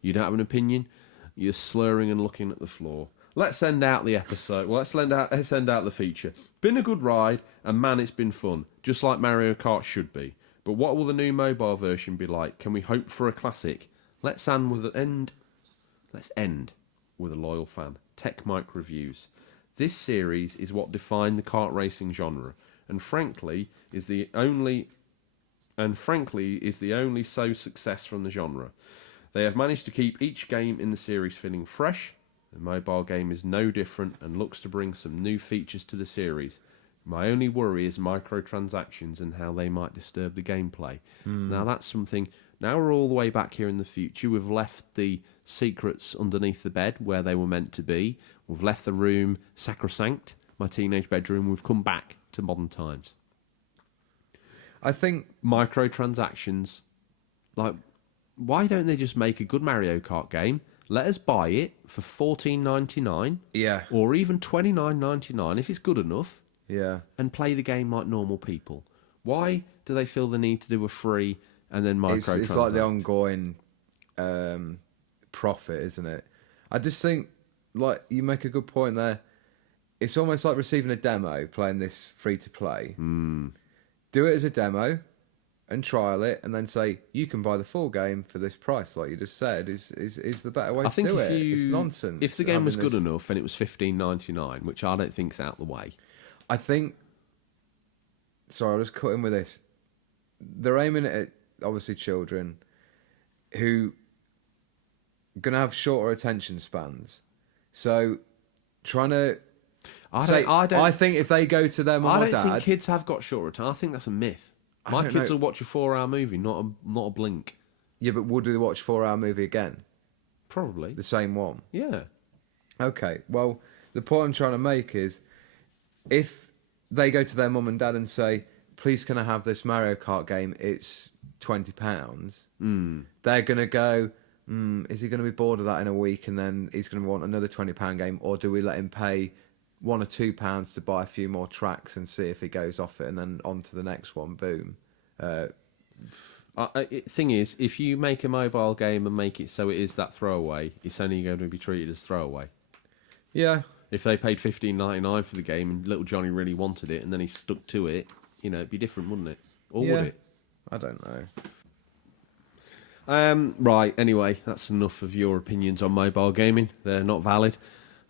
You don't have an opinion? You're slurring and looking at the floor. Let's end out the episode. Well, let's end out the feature. Been a good ride, and man, it's been fun. Just like Mario Kart should be. But what will the new mobile version be like? Can we hope for a classic? Let's end with a loyal fan. Techmite Reviews. This series is what defined the kart racing genre, and frankly is the only so success from the genre. They have managed to keep each game in the series feeling fresh. The mobile game is no different and looks to bring some new features to the series. My only worry is microtransactions and how they might disturb the gameplay. Now that's something... Now we're all the way back here in the future. We've left the secrets underneath the bed where they were meant to be. We've left the room sacrosanct, my teenage bedroom. We've come back to modern times. I think... Microtransactions, like... Why don't they just make a good Mario Kart game? Let us buy it for $14.99. Yeah. Or even $29.99 if it's good enough. Yeah. And play the game like normal people. Why do they feel the need to do a free and then microtransact? It's like the ongoing profit, isn't it? I just think, like, you make a good point there. It's almost like receiving a demo, playing this free to play. Do it as a demo and trial it, and then say you can buy the full game for this price, like you just said, is the better way to do it. It's nonsense. If the game was good enough and it was $15.99, which I don't think's out the way. I think. Sorry, I'll just cut in with this. They're aiming at obviously children who are gonna have shorter attention spans. So trying to. I think if they go to their mum or dad, I don't think kids have got shorter attention. I think that's a myth. My kids will watch a 4-hour movie, not a blink. Yeah, but would they watch a 4-hour movie again? Probably. The same one? Yeah. Okay, well, the point I'm trying to make is, if they go to their mum and dad and say, please can I have this Mario Kart game, it's £20, they're going to go, is he going to be bored of that in a week and then he's going to want another £20 game, or do we let him pay £1 or £2 to buy a few more tracks and see if he goes off it, and then on to the next one. Boom. Thing is, if you make a mobile game and make it so it is that throwaway, it's only going to be treated as throwaway. Yeah. If they paid $15.99 for the game and little Johnny really wanted it and then he stuck to it, it'd be different, wouldn't it? Or would it? I don't know. Right, anyway, that's enough of your opinions on mobile gaming. They're not valid.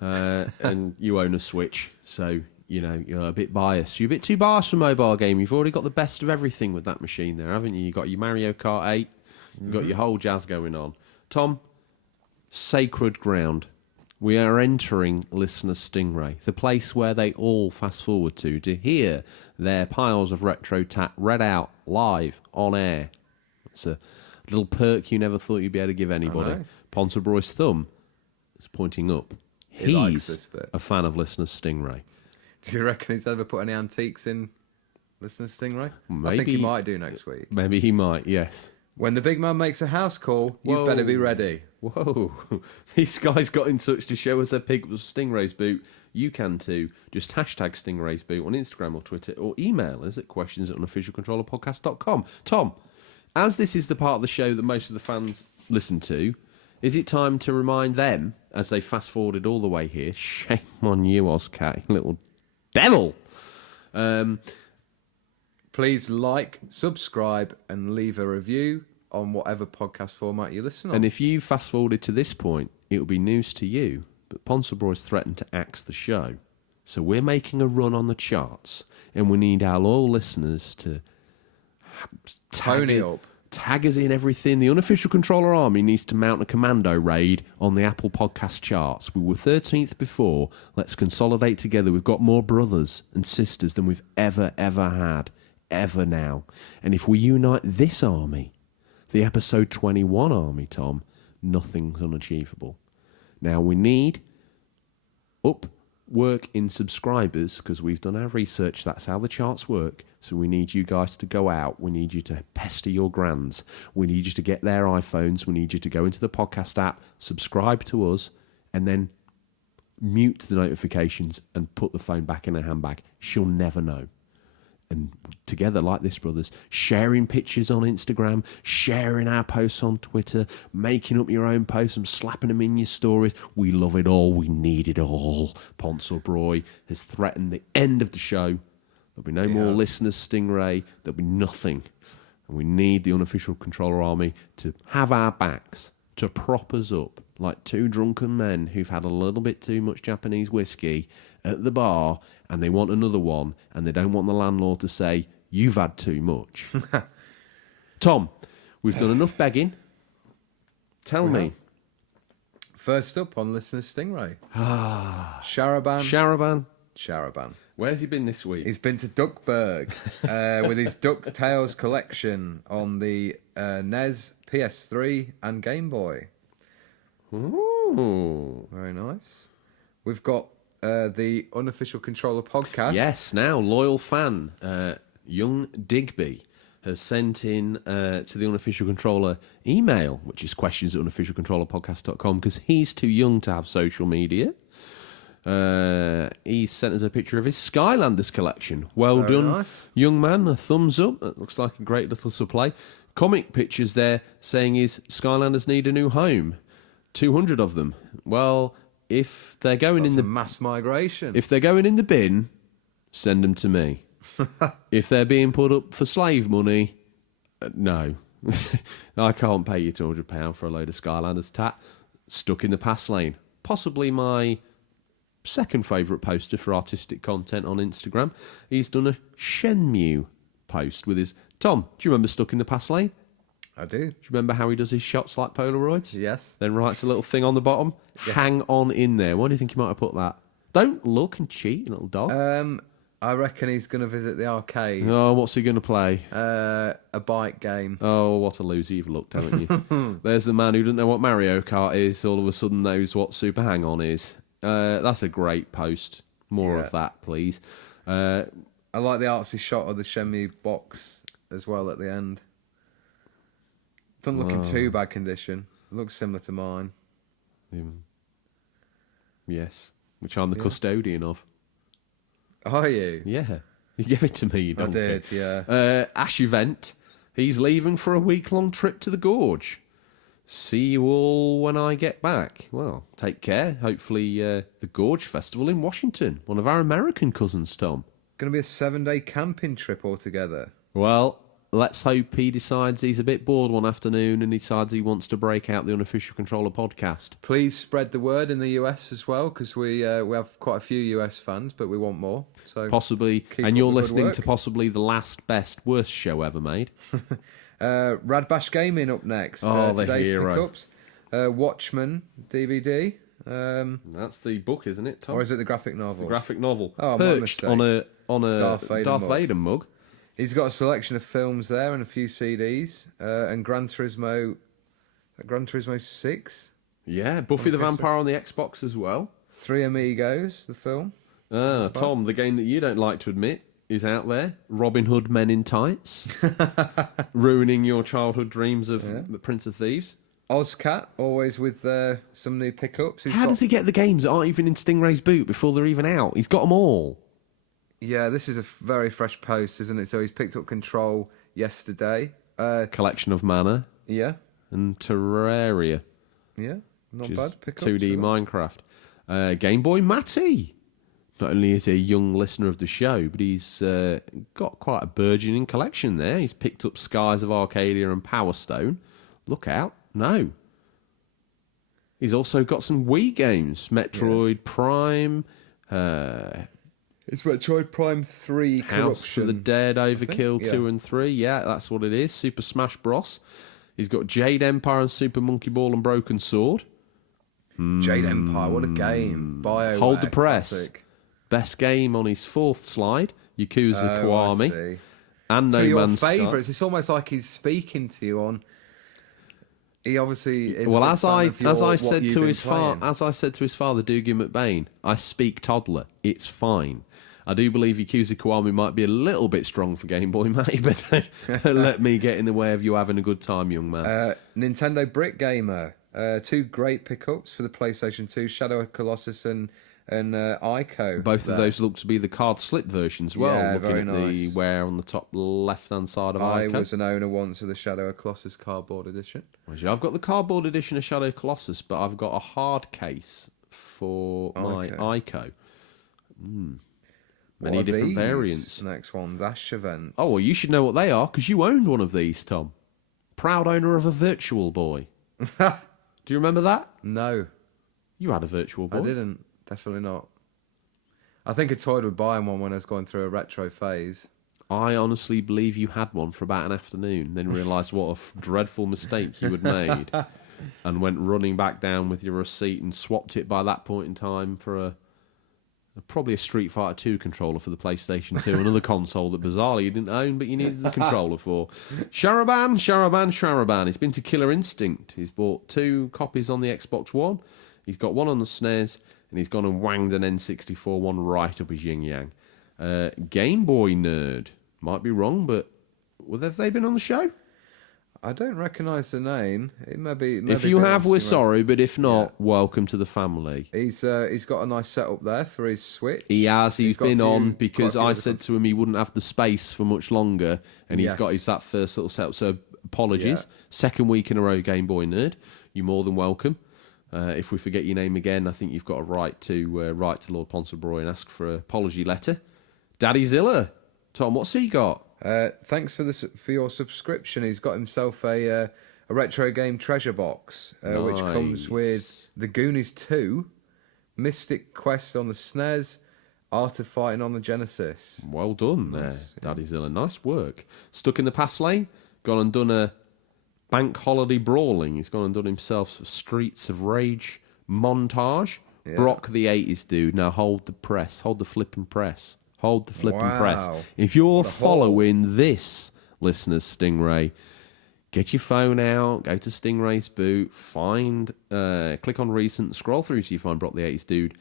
And you own a Switch, so, you're a bit biased. You're a bit too biased for mobile gaming. You've already got the best of everything with that machine there, haven't you? You've got your Mario Kart 8. You've got your whole jazz going on. Tom, sacred ground. We are entering Listener Stingray, the place where they all fast forward to hear their piles of retro tat read out live on air. It's a little perk you never thought you'd be able to give anybody. Ponterbroy's thumb is pointing up. He likes He's this bit. a fan of Listener Stingray. Do you reckon he's ever put any antiques in Listener Stingray? Maybe. I think he might do next week. Maybe he might, yes. When the big man makes a house call, you Whoa. better be ready. Whoa. These guys got in touch to show us their pick of Stingray's boot. You can too. Just hashtag Stingray's boot on Instagram or Twitter, or email us at questions@unofficialcontrollerpodcast.com. Tom, as this is the part of the show that most of the fans listen to, is it time to remind them, as they fast-forwarded all the way here, shame on you, Ozcat, you little devil. Please like, subscribe, and leave a review on whatever podcast format you listen on. And if you fast-forwarded to this point, it will be news to you, but Ponsonbroy's threatened to axe the show. So we're making a run on the charts, and we need our loyal listeners to tag us in everything. The Unofficial Controller Army needs to mount a commando raid on the Apple Podcast charts. We were 13th before. Let's consolidate together. We've got more brothers and sisters than we've ever had. Ever now. And if we unite this army, the episode 21 army, Tom, nothing's unachievable. Now we need work in subscribers, because we've done our research. That's how the charts work. So we need you guys to go out. We need you to pester your grands. We need you to get their iPhones. We need you to go into the podcast app, subscribe to us, and then mute the notifications and put the phone back in her handbag. She'll never know. And together, like this, brothers, sharing pictures on Instagram, sharing our posts on Twitter, making up your own posts and slapping them in your stories. We love it all. We need it all. Poncelbroy has threatened the end of the show. There'll be no more listeners, Stingray. There'll be nothing. And we need the Unofficial Controller Army to have our backs, to prop us up like two drunken men who've had a little bit too much Japanese whiskey at the bar, and they want another one, and they don't want the landlord to say, you've had too much. Tom, we've done enough begging. Tell me. First up on Listener Stingray. Sharaban. Sharaban. Where's he been this week? He's been to Duckburg with his DuckTales collection on the NES, PS3, and Game Boy. Ooh. Very nice. We've got the Unofficial Controller podcast. Yes, now, loyal fan, young Digby, has sent in to the Unofficial Controller email, which is questions@unofficialcontrollerpodcast.com, because he's too young to have social media. He sent us a picture of his Skylanders collection. Well Very done, nice. young man. A thumbs up. That looks like a great little supply. Comic pictures there saying his Skylanders need a new home. 200 of them. Well, if they're going That's in the mass migration. if they're going in the bin, send them to me. If they're being put up for slave money, no. I can't pay you £200 for a load of Skylanders tat stuck in the pass lane. Possibly my second favourite poster for artistic content on Instagram. He's done a Shenmue post with his... Tom, do you remember Stuck in the Pass Lane? I do. Do you remember how he does his shots like Polaroids? Yes. Then writes a little thing on the bottom. Yeah. Hang on in there. Why do you think he might have put that? Don't look and cheat, little dog. I reckon he's going to visit the arcade. Oh, what's he going to play? A bike game. Oh, what a loser you've looked, haven't you? There's the man who doesn't know what Mario Kart is, all of a sudden knows what Super Hang-On is. That's a great post. More of that, please. I like the artsy shot of the Shenmue box as well at the end. Doesn't look in too bad condition. It looks similar to mine. Yes, which I'm the custodian of. Are you? Yeah. You gave it to me, you I donkey. did, yeah. Ash Event. He's leaving for a week-long trip to the Gorge. See you all when I get back. Well, take care. Hopefully the Gorge Festival in Washington. One of our American cousins, Tom. Going to be a 7-day camping trip altogether. Well, let's hope he decides he's a bit bored one afternoon and decides he wants to break out the Unofficial Controller podcast. Please spread the word in the US as well, because we have quite a few US fans, but we want more. So Possibly, keep and up you're the good listening work. to possibly the last, best, worst show ever made. Rad Bash Gaming up next. Oh, the today's hero. pickups. Watchmen DVD. That's the book, isn't it, Tom? Or is it the graphic novel? the graphic novel? Oh, my Perched mistake. on a Darth Vader mug. Vader mug. He's got a selection of films there and a few CDs. And Gran Turismo 6. Yeah, Buffy the Okay, so- Vampire on the Xbox as well. Three Amigos, the film. Tom, the game that you don't like to admit is out there. Robin Hood Men in Tights. Ruining your childhood dreams of the Prince of Thieves. Ozcat, always with some new pickups. How does he get the games that aren't even in Stingray's boot before they're even out? He's got them all. Yeah, this is a very fresh post, isn't it? So he's picked up Control yesterday. Collection of Mana Yeah, and Terraria. yeah, not Which is bad. Pickups 2D for that. Minecraft. Game Boy Matty. Not only is he a young listener of the show, but he's got quite a burgeoning collection there. He's picked up Skies of Arcadia and Power Stone. Look out. No. He's also got some Wii games. Metroid Prime. It's Metroid Prime 3 House Corruption. of the Dead, Overkill yeah. 2 and 3. Yeah, that's what it is. Super Smash Bros. He's got Jade Empire and Super Monkey Ball and Broken Sword. Jade Empire, what a game. BioWare, Hold the press. classic. Best game on his fourth slide. Yakuza Oh, I Kiwami. see. And So No your Man's Sky. favourites, it's almost like he's speaking to you on... He obviously is Well, a big as fan I of your, as I what said you've to been his playing. as I said to his father, Dougie McBain, I speak toddler. It's fine. I do believe Yakuza Kiwami might be a little bit strong for Game Boy, mate, but let me get in the way of you having a good time, young man. Nintendo Brick Gamer, two great pickups for the PlayStation 2, Shadow of Colossus and Ico. Both there. of those look to be the card slip versions as well. Yeah, looking very at the nice. wear on the top left-hand side of I Ico. was an owner once of the Shadow of Colossus cardboard edition. I've got the cardboard edition of Shadow Colossus, but I've got a hard case for my Okay. Ico. What Many are different these variants. Next one, Dash Event. Oh, well, you should know what they are, because you owned one of these, Tom. Proud owner of a Virtual Boy. Do you remember that? No, You had a Virtual Boy. I didn't. Definitely not. I think I toyed with buying one when I was going through a retro phase. I honestly believe you had one for about an afternoon, then realised what a dreadful mistake you had made, and went running back down with your receipt and swapped it by that point in time for probably a Street Fighter 2 controller for the PlayStation 2, another console that bizarrely you didn't own, but you needed the controller for. Sharaban. He's been to Killer Instinct. He's bought 2 copies on the Xbox One. He's got one on the SNES, and he's gone and wanged an N64 one right up his yin-yang. Game Boy Nerd. Might be wrong, but have they been on the show? I don't recognise the name. It may be. If you have, we're sorry, but if not, welcome to the family. He's got a nice setup there for his Switch. He has. He's got a been few- on quite because a few I other said to him he wouldn't have the space for much longer, and he's Yes. got that first little setup. So apologies. Yeah. Second week in a row, Game Boy Nerd. You're more than welcome. If we forget your name again, I think you've got a right to write to Lord Ponsonbury and ask for an apology letter. Daddy Zilla. Tom, what's he got? Thanks for your subscription. He's got himself a retro game treasure box, which comes with The Goonies 2, Mystic Quest on the SNES, Art of Fighting on the Genesis. Well done there, Daddy Zilla. Nice work. Stuck in the pass lane. Gone and done a bank holiday brawling. He's gone and done himself a Streets of Rage montage. Yeah. Brock the 80s dude. Now hold the press. Hold the flipping press. Hold the flipping Wow. press. If you're The whole- following this, listeners, Stingray, get your phone out, go to Stingray's boot, click on recent, scroll through till you find Brock the 80s dude.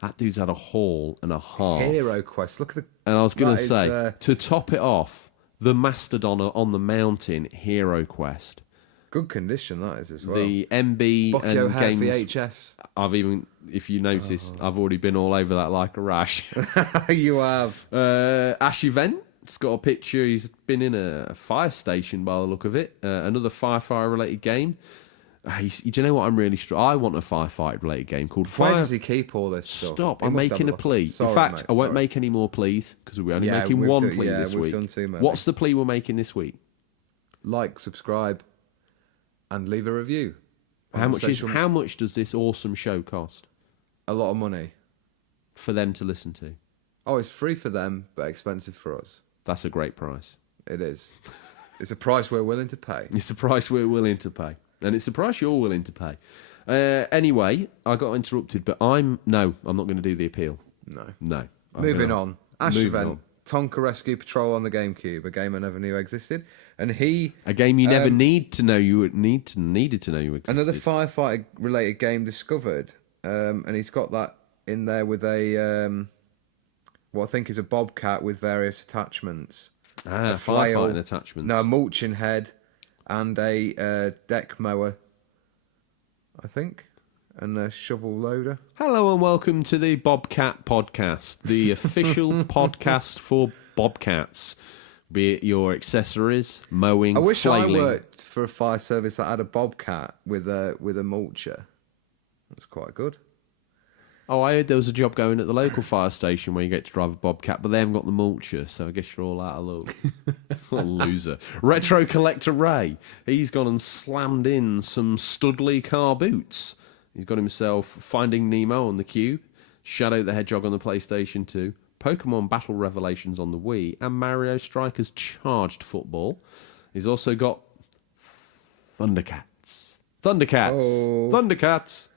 That dude's had a haul and a half. Hero Quest. Look at the. And I was going that to is, say, to top it off, the Mastodon on the Mountain Hero Quest. Good condition that is as well. The MB Bucky and O'Hare games. VHS. I've even, if you noticed, I've already been all over that like a rash. You have. Ash Event. It's got a picture. He's been in a fire station by the look of it. Another firefighter related game. Do you know what I'm really I want a firefight related game called Where Fire. does he keep all this stuff? Stop! He I'm must making have a plea. Sorry, In fact, mate, I won't sorry. make any more pleas because we're only Yeah, making we've one done- plea yeah, this we've week. done too many. What's the plea we're making this week? Like, subscribe, and leave a review. How much social- how much does this awesome show cost A lot of money. for them to listen to? Oh, it's free for them, but expensive for us. That's a great price. It is. It's a price we're willing to pay. It's a price we're willing to pay, and it's a price you're willing to pay. Anyway, I got interrupted, but I'm not going to do the appeal. No. Moving on. Ash Moving Event. on. Tonka Rescue Patrol on the GameCube, a game I never knew existed, and A game you never needed to know you existed. another firefighter related game discovered, and he's got that in there with a what I think is a bobcat with various attachments. A flail, firefighting attachments. No, a mulching head, and a deck mower, I think, and a shovel loader. Hello and welcome to the Bobcat Podcast, the official podcast for bobcats. Be it your accessories, mowing, I wish flailing. I worked for a fire service that had a bobcat with a mulcher. That's quite good. Oh, I heard there was a job going at the local fire station where you get to drive a bobcat, but they haven't got the mulcher, so I guess you're all out of luck. What a loser. Retro Collector Ray, he's gone and slammed in some Studley car boots. He's got himself Finding Nemo on the Cube, Shadow the Hedgehog on the PlayStation 2, Pokemon Battle Revelations on the Wii, and Mario Strikers Charged Football. He's also got Thundercats. Oh. Thundercats!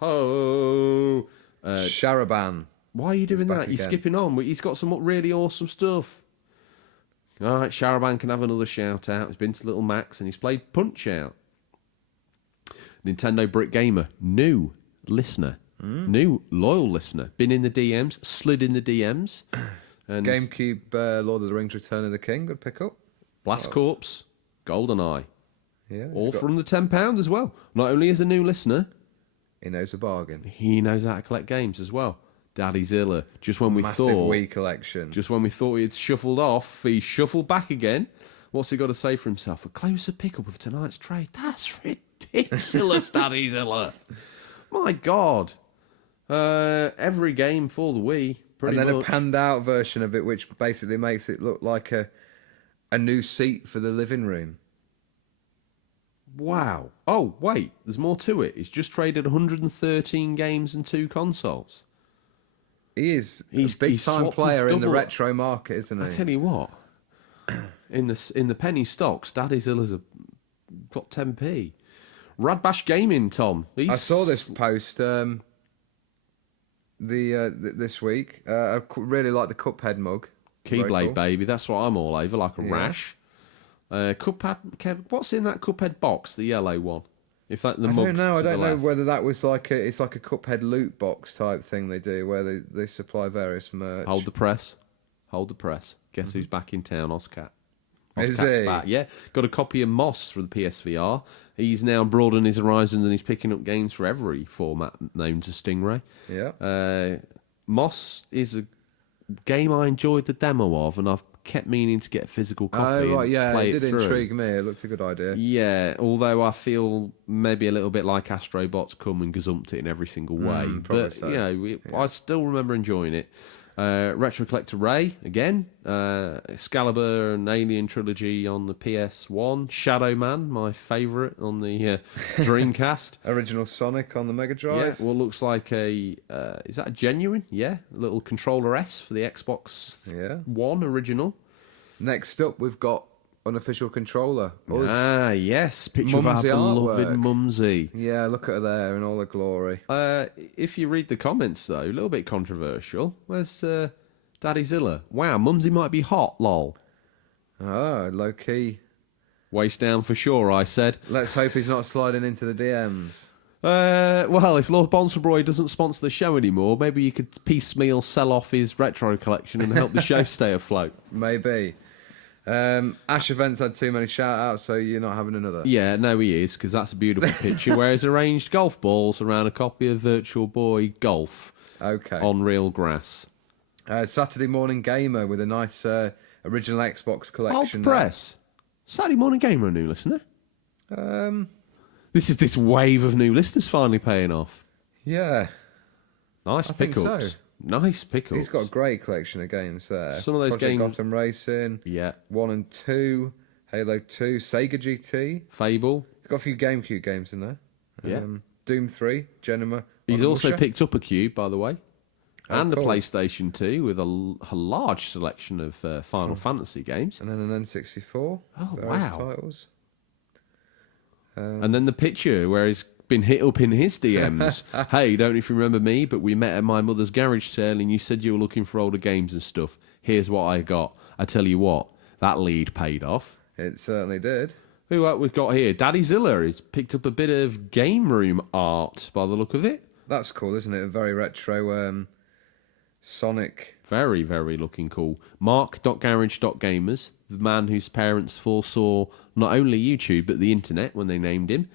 Oh, Sharaban. why are you doing back that? You're again. skipping on. He's got some really awesome stuff. All right, Sharaban can have another shout out. He's been to Little Max and he's played Punch Out. Nintendo Brick Gamer, new listener, new loyal listener. Been in the DMs, slid in the DMs. And GameCube Lord of the Rings Return of the King, good pick up. Blast Corps, GoldenEye, Yeah, all from the £10 as well. Not only is a new listener, he knows a bargain. he knows how to collect games as well. Daddy Zilla. Just when we Massive thought, Wii collection. just when we thought he had shuffled off, he shuffled back again. What's he got to say for himself? A closer pickup of tonight's trade. That's ridiculous, Daddy Zilla. My God. Every game for the Wii, pretty and then much. a panned out version of it, which basically makes it look like a new seat for the living room. Wow. Oh, wait, there's more to it. He's just traded 113 games and 2 consoles. He is He's a big time swapped his player in the double- retro market, isn't he? I tell you what, in the penny stocks, Daddy Zilla's got 10p. Radbash Gaming, Tom. I saw this post this week. I really like the Cuphead mug. Very Keyblade, cool. baby. That's what I'm all over, like a rash. Cuphead. What's in that Cuphead box? The yellow one. If that the I mugs don't know. to I the don't know left. whether that was it's like a Cuphead loot box type thing they do, where they supply various merch. Hold the press. Guess who's back in town? Oscat. Is Oscat's he? back. Yeah, got a copy of Moss for the PSVR. He's now broadened his horizons and he's picking up games for every format known to Stingray. Yeah. Moss is a game I enjoyed the demo of, and I've kept meaning to get a physical copy. Oh right, and yeah. play It did through. intrigue me. It looked a good idea. Yeah, although I feel maybe a little bit like Astrobots come and gazumped it in every single way. probably But, so. you know, I still remember enjoying it. Retro Collector Ray, again. Excalibur and Alien Trilogy on the PS1. Shadow Man, my favourite, on the Dreamcast. Original Sonic on the Mega Yeah, Drive. what looks like is that a genuine? Yeah, a little controller S for the Xbox Yeah. One original. Next up, we've got unofficial controller. Us. Ah, yes, picture of our Mumsy beloved artwork. Mumsy. Yeah, look at her there in all her glory. If you read the comments, though, a little bit controversial. Where's Daddy Zilla? Wow, Mumsy might be hot, lol. Oh, low key. Waist down for sure, I said. Let's hope he's not sliding into the DMs. Well, if Lord Bonsabroy doesn't sponsor the show anymore, maybe you could piecemeal sell off his retro collection and help the show stay afloat. Maybe. Ash Events had too many shout-outs, so you're not having another. Yeah, no, he is, because that's a beautiful picture where he's arranged golf balls around a copy of Virtual Boy Golf Okay. on real grass. Saturday Morning Gamer with a nice original Xbox collection. Hold the press. Saturday Morning Gamer, a new listener. This is this wave of new listeners finally paying off. Yeah. Nice I think pickups. so. Nice pickups. He's got a great collection of games there. Some of those Project games- Gotham Racing. Yeah. 1 and 2. Halo 2. Sega GT. Fable. He's got a few GameCube games in there. Yeah. Doom 3. Genema. He's Onimusha. also picked up a Cube, by the way. Oh, And cool. a PlayStation 2 with a large selection of Final Fantasy games. And then an N64. Oh, various wow. Titles. And then the picture where he's been hit up in his DMs. Hey, don't know if you remember me, but we met at my mother's garage sale and you said you were looking for older games and stuff. Here's what I got. I tell you what, that lead paid off. It certainly did. Who we've got here? Daddy Zilla has picked up a bit of game room art by the look of it. That's cool, isn't it? A very retro Sonic. Very, very looking cool. Mark.garage.gamers, the man whose parents foresaw not only YouTube but the internet when they named him.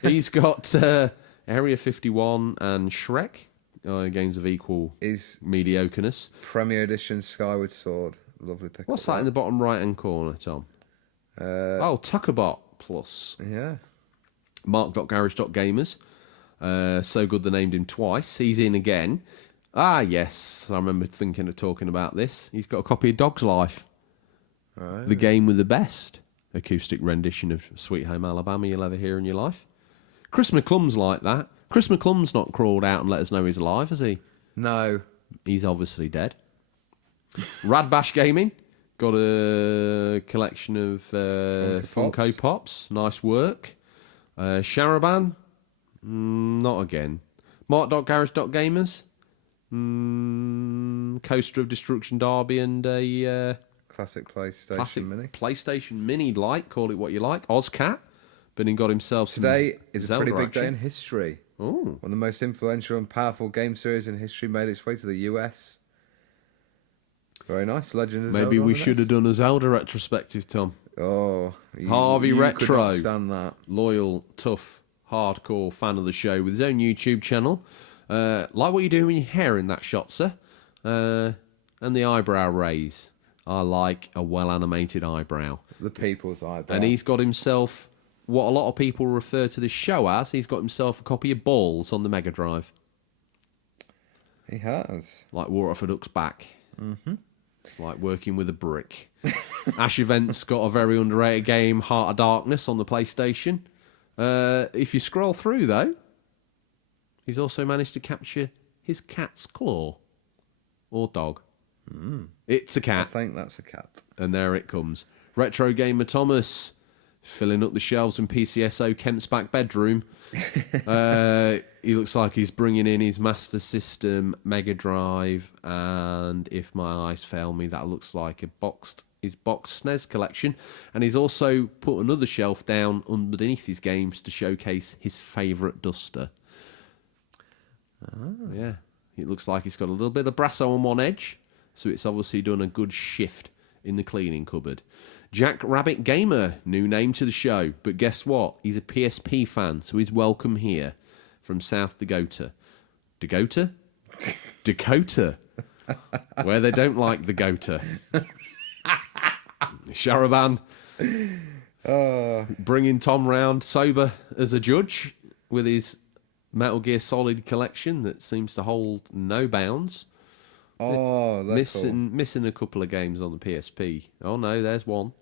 He's got Area 51 and Shrek, games of equal Is mediocreness. Premier Edition Skyward Sword. Lovely pick. What's that in the bottom right-hand corner, Tom? Tuckerbot Plus. Yeah. Mark.garage.gamers. So good they named him twice. He's in again. Ah, yes. I remember thinking of talking about this. He's got a copy of Dog's Life. Right. The game with the best acoustic rendition of Sweet Home Alabama you'll ever hear in your life. Chris McClum's like that. Chris McClum's not crawled out and let us know he's alive, has he? No. He's obviously dead. Rad Bash Gaming. Got a collection of Funko Pops. Nice work. Sharaban. Not again. Mark.garage.gamers. Coaster of Destruction Derby and a Classic PlayStation classic Mini. PlayStation Mini, call it what you like. Ozcat. Been and got himself some Today is a Zelda pretty big action. day in history. Ooh. One of the most influential and powerful game series in history made its way to the US. Very nice. Legend of Zelda. Maybe on we the should NES. have done a Zelda retrospective, Tom. Oh, Harvey you Retro. could not stand that. Loyal, tough, hardcore fan of the show with his own YouTube channel. Like what you're doing with your hair in that shot, sir. And the eyebrow raise. I like a well-animated eyebrow. The people's eyebrow. And he's got himself what a lot of people refer to this show as. He's got himself a copy of Balls on the Mega Drive. He has. Like War for Duck's back. Mm-hmm. It's like working with a brick. Ash Event's got a very underrated game, Heart of Darkness, on the PlayStation. If you scroll through, though, he's also managed to capture his cat's claw. Or dog. It's a I cat. think that's a cat. And there it comes. Retro Gamer Thomas, filling up the shelves in PCSO Kemp's back bedroom. He looks like he's bringing in his Master System, Mega Drive, and if my eyes fail me, that looks like his boxed SNES collection. And he's also put another shelf down underneath his games to showcase his favourite duster. Yeah, it looks like it's got a little bit of brasso on one edge, so it's obviously done a good shift in the cleaning cupboard. Jack Rabbit Gamer, new name to the show, but guess what? He's a PSP fan, so he's welcome here from South Dakota. Dakota? Dakota, where they don't like the Gota. Sharaban, bringing Tom round sober as a judge with his Metal Gear Solid collection that seems to hold no bounds. Oh, that's cool. Missing a couple of games on the PSP. Oh no, there's one.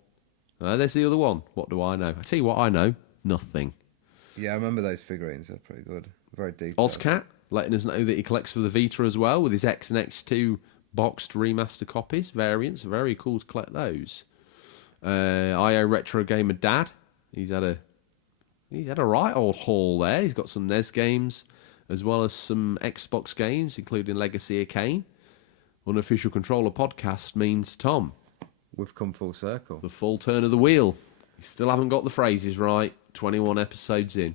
There's the other one. What do I know? I tell you what I know. Nothing. Yeah, I remember those figurines. They're pretty good. Very detailed. Ozcat letting us know that he collects for the Vita as well with his X and X2 boxed remaster copies, variants. Very cool to collect those. IO Retro Gamer Dad. He's had a right old haul there. He's got some NES games as well as some Xbox games, including Legacy of Kain. Unofficial Controller podcast means, Tom, We've come full circle. the full turn of the wheel. You still haven't got the phrases right. 21 episodes in.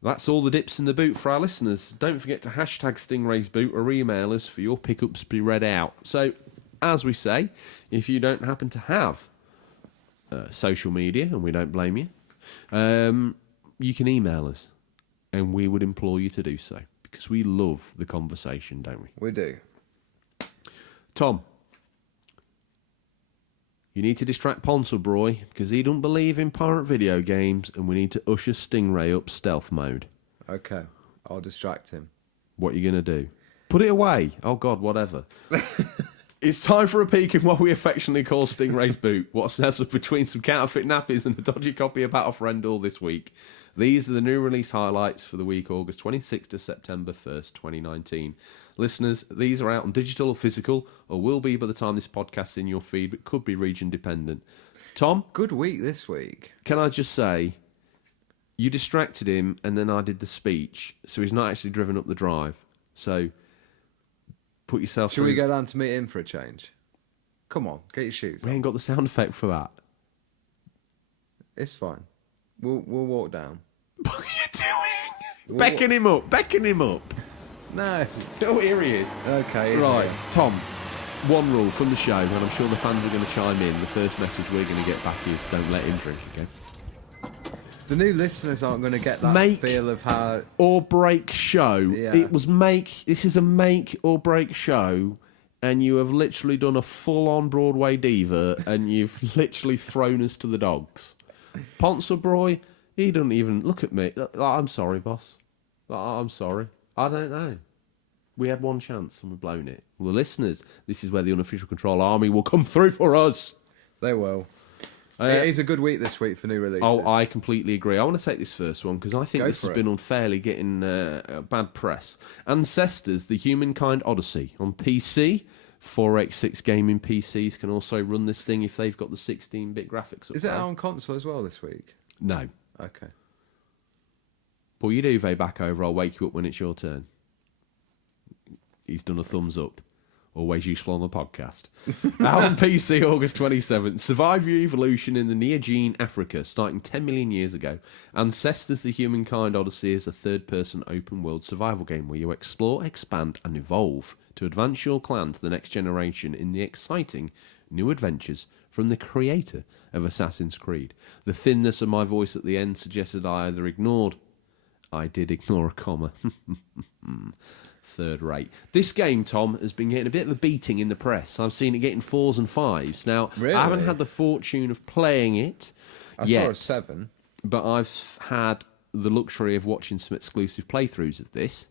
That's all the dips in the boot for our listeners. Don't forget to hashtag Stingrays boot or email us for your pickups to be read out. So, as we say, if you don't happen to have social media, and we don't blame you, you can email us, and we would implore you to do so, because we love the conversation, don't we? We do. Tom, you need to distract Ponsellbroy, because he don't believe in pirate video games, and we need to usher Stingray up stealth mode. Okay, I'll distract him. What are you going to do? Put it away. Oh, God, whatever. It's time for a peek in what we affectionately call Stingray's boot. What's nestled between some counterfeit nappies and a dodgy copy of Battle for Endor this week. These are the new release highlights for the week August 26th to September 1st, 2019. Listeners, these are out on digital or physical, or will be by the time this podcast's in your feed, but could be region dependent. Tom? Good week this week. Can I just say, you distracted him, and then I did the speech, so he's not actually driven up the drive. So, put yourself Should we go down to meet him for a change? Come on, get your shoes We on. ain't got the sound effect for that. It's fine. We'll walk down. What are you doing? Beckon him up. Beckon him up. No. Oh, here he is. Okay. Right, here. Tom, one rule from the show, and I'm sure the fans are going to chime in. The first message we're going to get back is don't let him drink again. The new listeners aren't going to get that feel of how... Or break show. Yeah. This is a make or break show, and you have literally done a full-on Broadway diva, and you've literally thrown us to the dogs. Ponsellbroy, he doesn't even look at me. I'm sorry, boss. I'm sorry. I don't know. We had one chance and we've blown it. Well, the listeners, this is where the unofficial control army will come through for us. They will. It is a good week this week for new releases. Oh, I completely agree. I want to take this first one because I think this has been unfairly getting bad press. Ancestors, the Humankind Odyssey on PC. 486 gaming PCs can also run this thing if they've got the 16-bit graphics up. Is it out on console as well this week? No. Okay. Pull your duvet back over. I'll wake you up when it's your turn. He's done a thumbs up. Always useful on the podcast. Out on PC, August 27th. Survive your evolution in the Neogene Africa, starting 10 million years ago. Ancestors, the Humankind Odyssey is a third-person open-world survival game where you explore, expand, and evolve to advance your clan to the next generation in the exciting new adventures from the creator of Assassin's Creed. The thinness of my voice at the end suggested I either ignored... I did ignore a comma. Third rate. This game, Tom, has been getting a bit of a beating in the press. I've seen it getting 4s and 5s. Now, really? I haven't had the fortune of playing it yet. I saw a 7. But I've had the luxury of watching some exclusive playthroughs of this.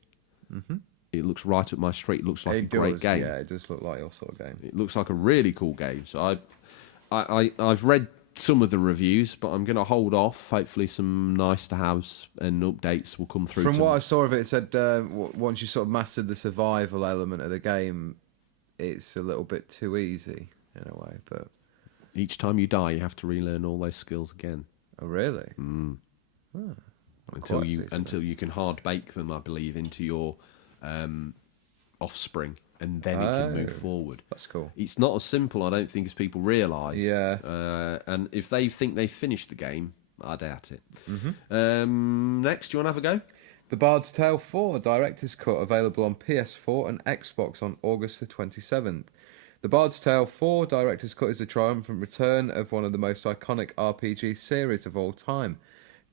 Mm-hmm. It looks right up my street. It looks like a great game. Yeah, it does look like your sort of game. It looks like a really cool game. So I've read some of the reviews, but I'm going to hold off. Hopefully some nice-to-haves and updates will come through. From what I saw of it, it said once you sort of mastered the survival element of the game, it's a little bit too easy in a way. But each time you die, you have to relearn all those skills again. Oh, really? Mm. Oh, until you can hard bake them, I believe, into your offspring, and then it can move forward. That's cool. It's not as simple, I don't think, as people realise. Yeah. And if they think they've finished the game, I doubt it. Mm-hmm. Next, do you want to have a go? The Bard's Tale 4 Director's Cut, available on PS4 and Xbox on August the 27th. The Bard's Tale 4 Director's Cut is the triumphant return of one of the most iconic RPG series of all time.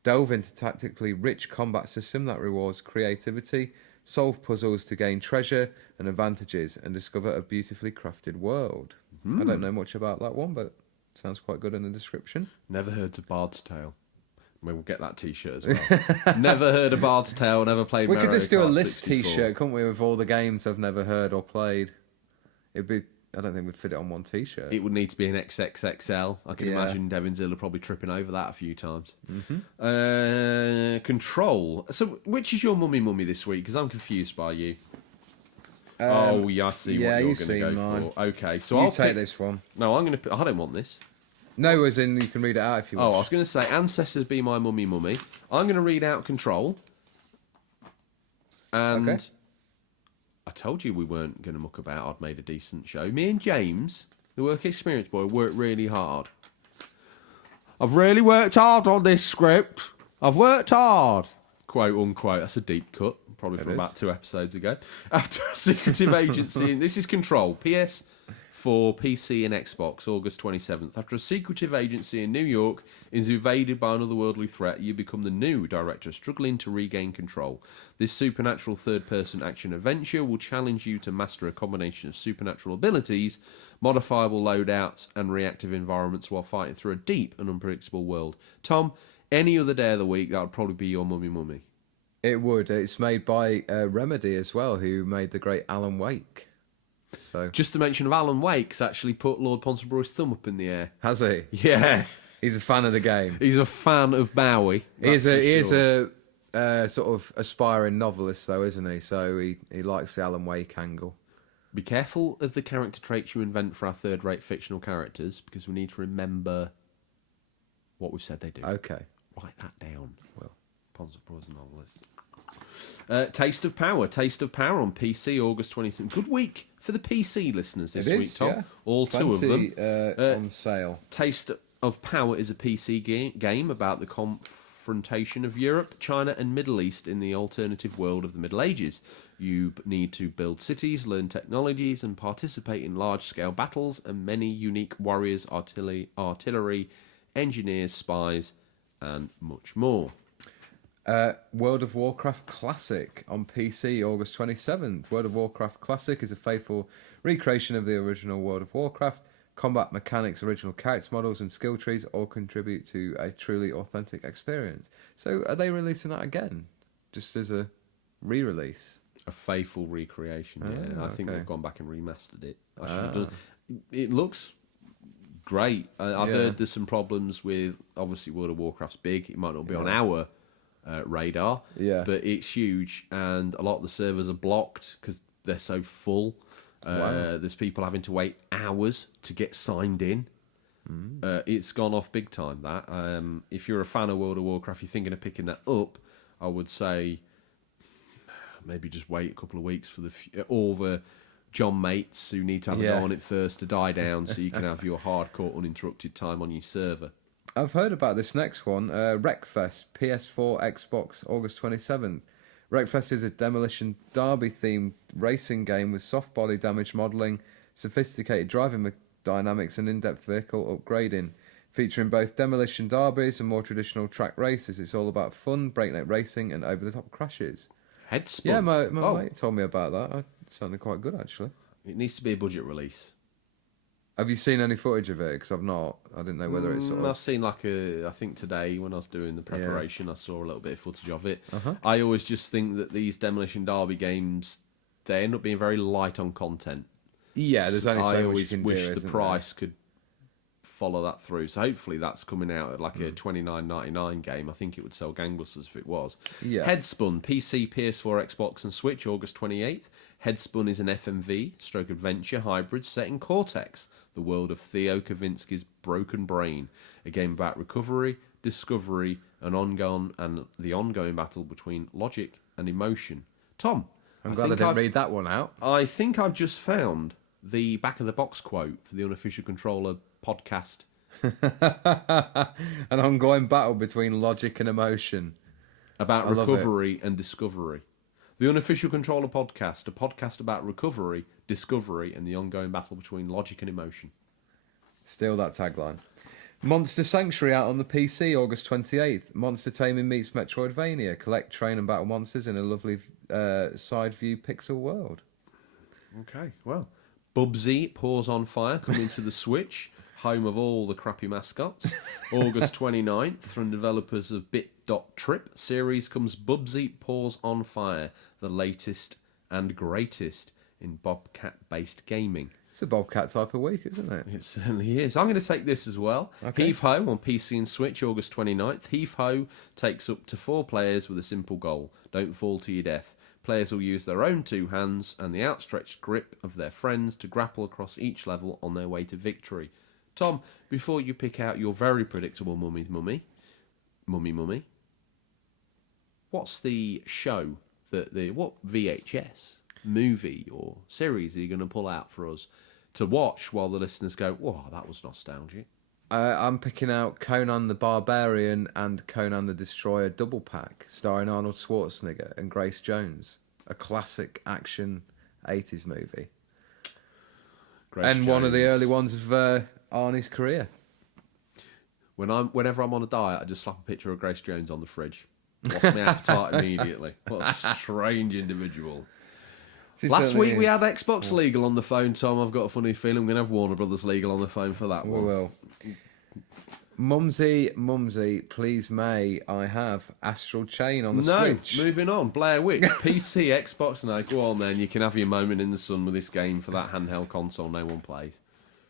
Delve into tactically rich combat system that rewards creativity, solve puzzles to gain treasure and advantages, and discover a beautifully crafted world. I don't know much about that one, but it sounds quite good in the description. Never heard of Bard's Tale. We'll get that T-shirt as well. Never heard of Bard's Tale, never played Mario Kart. We could just do a list 64. T-shirt, couldn't we, with all the games I've never heard or played? I don't think we'd fit it on one T-shirt. It would need to be an XXXL. I can imagine Devin Zilla probably tripping over that a few times. Mm-hmm. Control. So, which is your mummy this week? Because I'm confused by you. I see what you're going to go mine. For. Okay, so I'll take this one. No, I'm going to. I don't want this. No, as in you can read it out if you want. Oh, I was going to say Ancestors Be My Mummy. I'm going to read out Control. And okay. I told you we weren't going to muck about. I'd made a decent show. Me and James, the work experience boy, worked really hard. I've really worked hard on this script. I've worked hard. Quote unquote. That's a deep cut. Probably from about 2 episodes ago. After a secretive agency. And this is Control. PS4 for PC and Xbox, August 27th. After a secretive agency in New York is invaded by another worldly threat, you become the new director, struggling to regain control. This supernatural third-person action adventure will challenge you to master a combination of supernatural abilities, modifiable loadouts, and reactive environments while fighting through a deep and unpredictable world. Tom, any other day of the week, that would probably be your mummy. It would. It's made by Remedy as well, who made the great Alan Wake. So Just the mention of Alan Wake's actually put Lord Ponsonbury's thumb up in the air. has he? Yeah. He's a fan of the game. He is a Bowie. He is a sort of aspiring novelist, though, isn't he? So he likes the Alan Wake angle. Be careful of the character traits you invent for our third-rate fictional characters, because we need to remember what we've said they do. Okay. Write that down. Well, Ponsonbury's a novelist. Taste of Power on PC, August 27th. Good week for the PC listeners this week, Tom. Yeah. All two of them. On sale. Taste of Power is a PC game about the confrontation of Europe, China, and Middle East in the alternative world of the Middle Ages. You need to build cities, learn technologies, and participate in large-scale battles, and many unique warriors, artillery, engineers, spies, and much more. World of Warcraft Classic on PC, August 27th. World of Warcraft Classic is a faithful recreation of the original World of Warcraft. Combat mechanics, original character models, and skill trees all contribute to a truly authentic experience. So are they releasing that again? Just as a re-release? A faithful recreation, yeah. I think okay. they've gone back and remastered it. I should have done. It looks great. I've heard there's some problems with, obviously, World of Warcraft's big. It might not be on our radar, but it's huge, and a lot of the servers are blocked because they're so full. There's people having to wait hours to get signed in. It's gone off big time, that. If you're a fan of World of Warcraft, you're thinking of picking that up, I would say maybe just wait a couple of weeks for all the John mates who need to have a go on it first to die down, so you can have your hardcore uninterrupted time on your server. I've heard about this next one, Wreckfest, PS4, Xbox, August 27th. Wreckfest is a demolition derby themed racing game with soft body damage modelling, sophisticated driving dynamics, and in-depth vehicle upgrading. Featuring both demolition derbies and more traditional track races, it's all about fun, breakneck racing, and over-the-top crashes. Headspun. Yeah, my mate told me about that. It sounded quite good, actually. It needs to be a budget release. Have you seen any footage of it? Because I've not. I didn't know whether it's sort of... I've seen I think today when I was doing the preparation, I saw a little bit of footage of it. I always just think that these Demolition Derby games, they end up being very light on content. Yeah, there's only so I much always you can wish do, the price could follow that through. So hopefully that's coming out at like a $29.99 game. I think it would sell gangbusters if it was. Yeah. Headspun, PC, PS4, Xbox, and Switch, August 28th. Headspun is an FMV stroke adventure hybrid set in Cortex, the world of Theo Kavinsky's Broken Brain, a game about recovery, discovery, and the ongoing battle between logic and emotion. Tom, I'm glad I didn't read that one out. I think I've just found the back of the box quote for the Unofficial Controller podcast. An ongoing battle between logic and emotion. About recovery and discovery. The Unofficial Controller podcast, a podcast about recovery, discovery, and the ongoing battle between logic and emotion. Steal that tagline. Monster Sanctuary out on the PC, August 28th. Monster taming meets Metroidvania. Collect, train, and battle monsters in a lovely side view pixel world. Okay, well. Bubsy Paws on Fire coming to the Switch, home of all the crappy mascots. August 29th, from developers of Bit.Trip series comes Bubsy Paws on Fire, the latest and greatest in Bobcat-based gaming. It's a Bobcat type of week, isn't it? It certainly is. I'm going to take this as well. Okay. Heave-Ho on PC and Switch, August 29th. Heave-Ho takes up to 4 players with a simple goal. Don't fall to your death. Players will use their own 2 hands and the outstretched grip of their friends to grapple across each level on their way to victory. Tom, before you pick out your very predictable mummy, what's the show what VHS movie or series are you going to pull out for us to watch while the listeners go, "Whoa, that was nostalgic"? I'm picking out Conan the Barbarian and Conan the Destroyer double pack, starring Arnold Schwarzenegger and Grace Jones. A classic action 80s movie. And one of the Jones. early ones of Arnie's career. Whenever I'm on a diet, I just slap a picture of Grace Jones on the fridge. Lost my appetite immediately. What a strange individual. Last week we had Xbox Legal on the phone, Tom. I've got a funny feeling we're going to have Warner Brothers Legal on the phone for that one. We will. Mumsy, please may I have Astral Chain on the Switch? No, moving on. Blair Witch, PC, Xbox. No, go on then. You can have your moment in the sun with this game for that handheld console no one plays.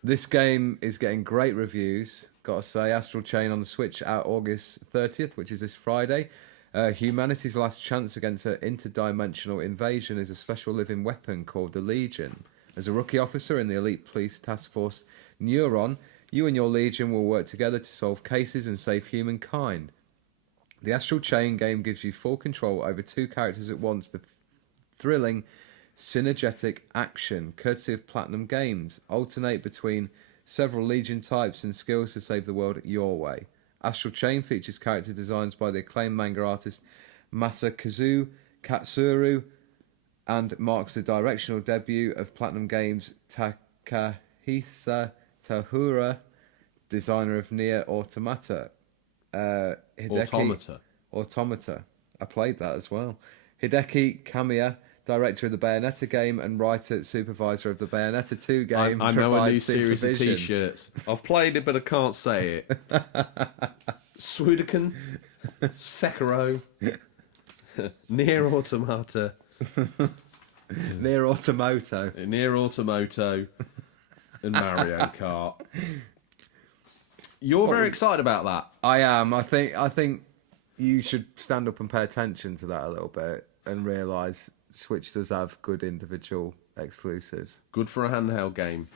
This game is getting great reviews. Gotta say, Astral Chain on the Switch out August 30th, which is this Friday. Humanity's last chance against an interdimensional invasion is a special living weapon called the Legion. As a rookie officer in the elite police task force Neuron, you and your Legion will work together to solve cases and save humankind. The Astral Chain game gives you full control over two characters at once for thrilling, synergetic action, courtesy of Platinum Games. Alternate between several Legion types and skills to save the world your way. Astral Chain features character designs by the acclaimed manga artist Masakazu Katsuru and marks the directional debut of Platinum Games' Takahisa Tahura, designer of Nier Automata. Automata. I played that as well. Hideki Kamiya, director of the Bayonetta game and writer supervisor of the Bayonetta 2 game. I know a new series of T-shirts. I've played it, but I can't say it. Sudoku, Sekiro, Nier Automata, Nier Automoto, and Mario Kart. You're very excited about that. I am. I think you should stand up and pay attention to that a little bit and realise Switch does have good individual exclusives. Good for a handheld game.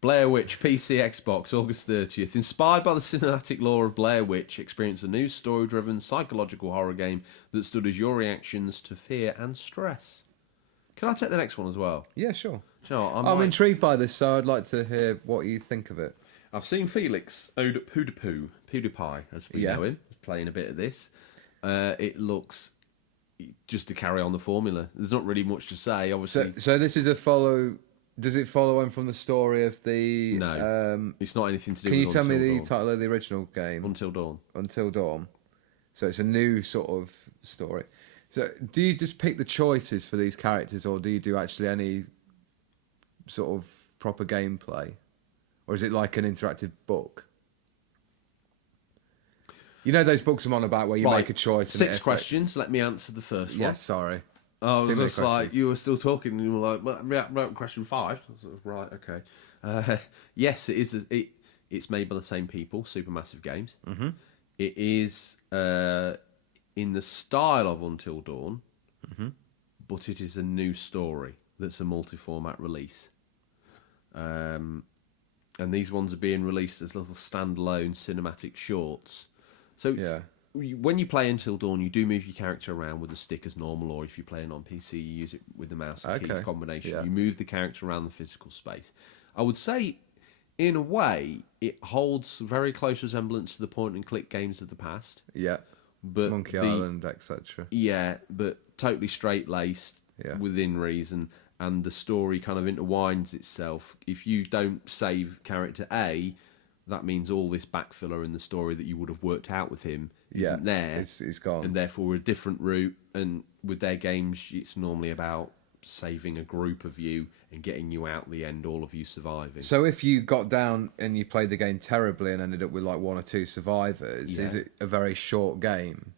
Blair Witch, PC, Xbox, August 30th. Inspired by the cinematic lore of Blair Witch, experience a new story-driven psychological horror game that studies your reactions to fear and stress. Can I take the next one as well? Yeah, sure. You know, I'm intrigued by this, so I'd like to hear what you think of it. I've seen Felix PewDiePie, as we know him, playing a bit of this. It looks, just to carry on the formula, there's not really much to say, obviously. So this is a follow. Does it follow on from the story of the? No, it's not anything to do. Can with you tell me the Dawn. title of the original game? Until Dawn. Until Dawn. So it's a new sort of story. So do you just pick the choices for these characters, or do you do actually any sort of proper gameplay, or is it like an interactive book? You know those books I'm on about where you make a choice. 6 questions. Let me answer the first one. Yes, sorry. Oh, it was just like you were still talking, and you were like, question 5. Right, okay. Yes, it is. It's made by the same people, Supermassive Games. Mm-hmm. It is in the style of Until Dawn, but it is a new story that's a multi-format release. And these ones are being released as little standalone cinematic shorts. So when you play Until Dawn, you do move your character around with a stick as normal, or if you're playing on PC, you use it with the mouse and keys combination. Yeah. You move the character around the physical space. I would say, in a way, it holds very close resemblance to the point-and-click games of the past. Yeah, but Monkey Island, etc. Yeah, but totally straight-laced within reason, and the story kind of intertwines itself. If you don't save character A, that means all this backfiller in the story that you would have worked out with him isn't there. It's gone. And therefore a different route. And with their games, it's normally about saving a group of you and getting you out the end, all of you surviving. So if you got down and you played the game terribly and ended up with like 1 or 2 survivors, is it a very short game?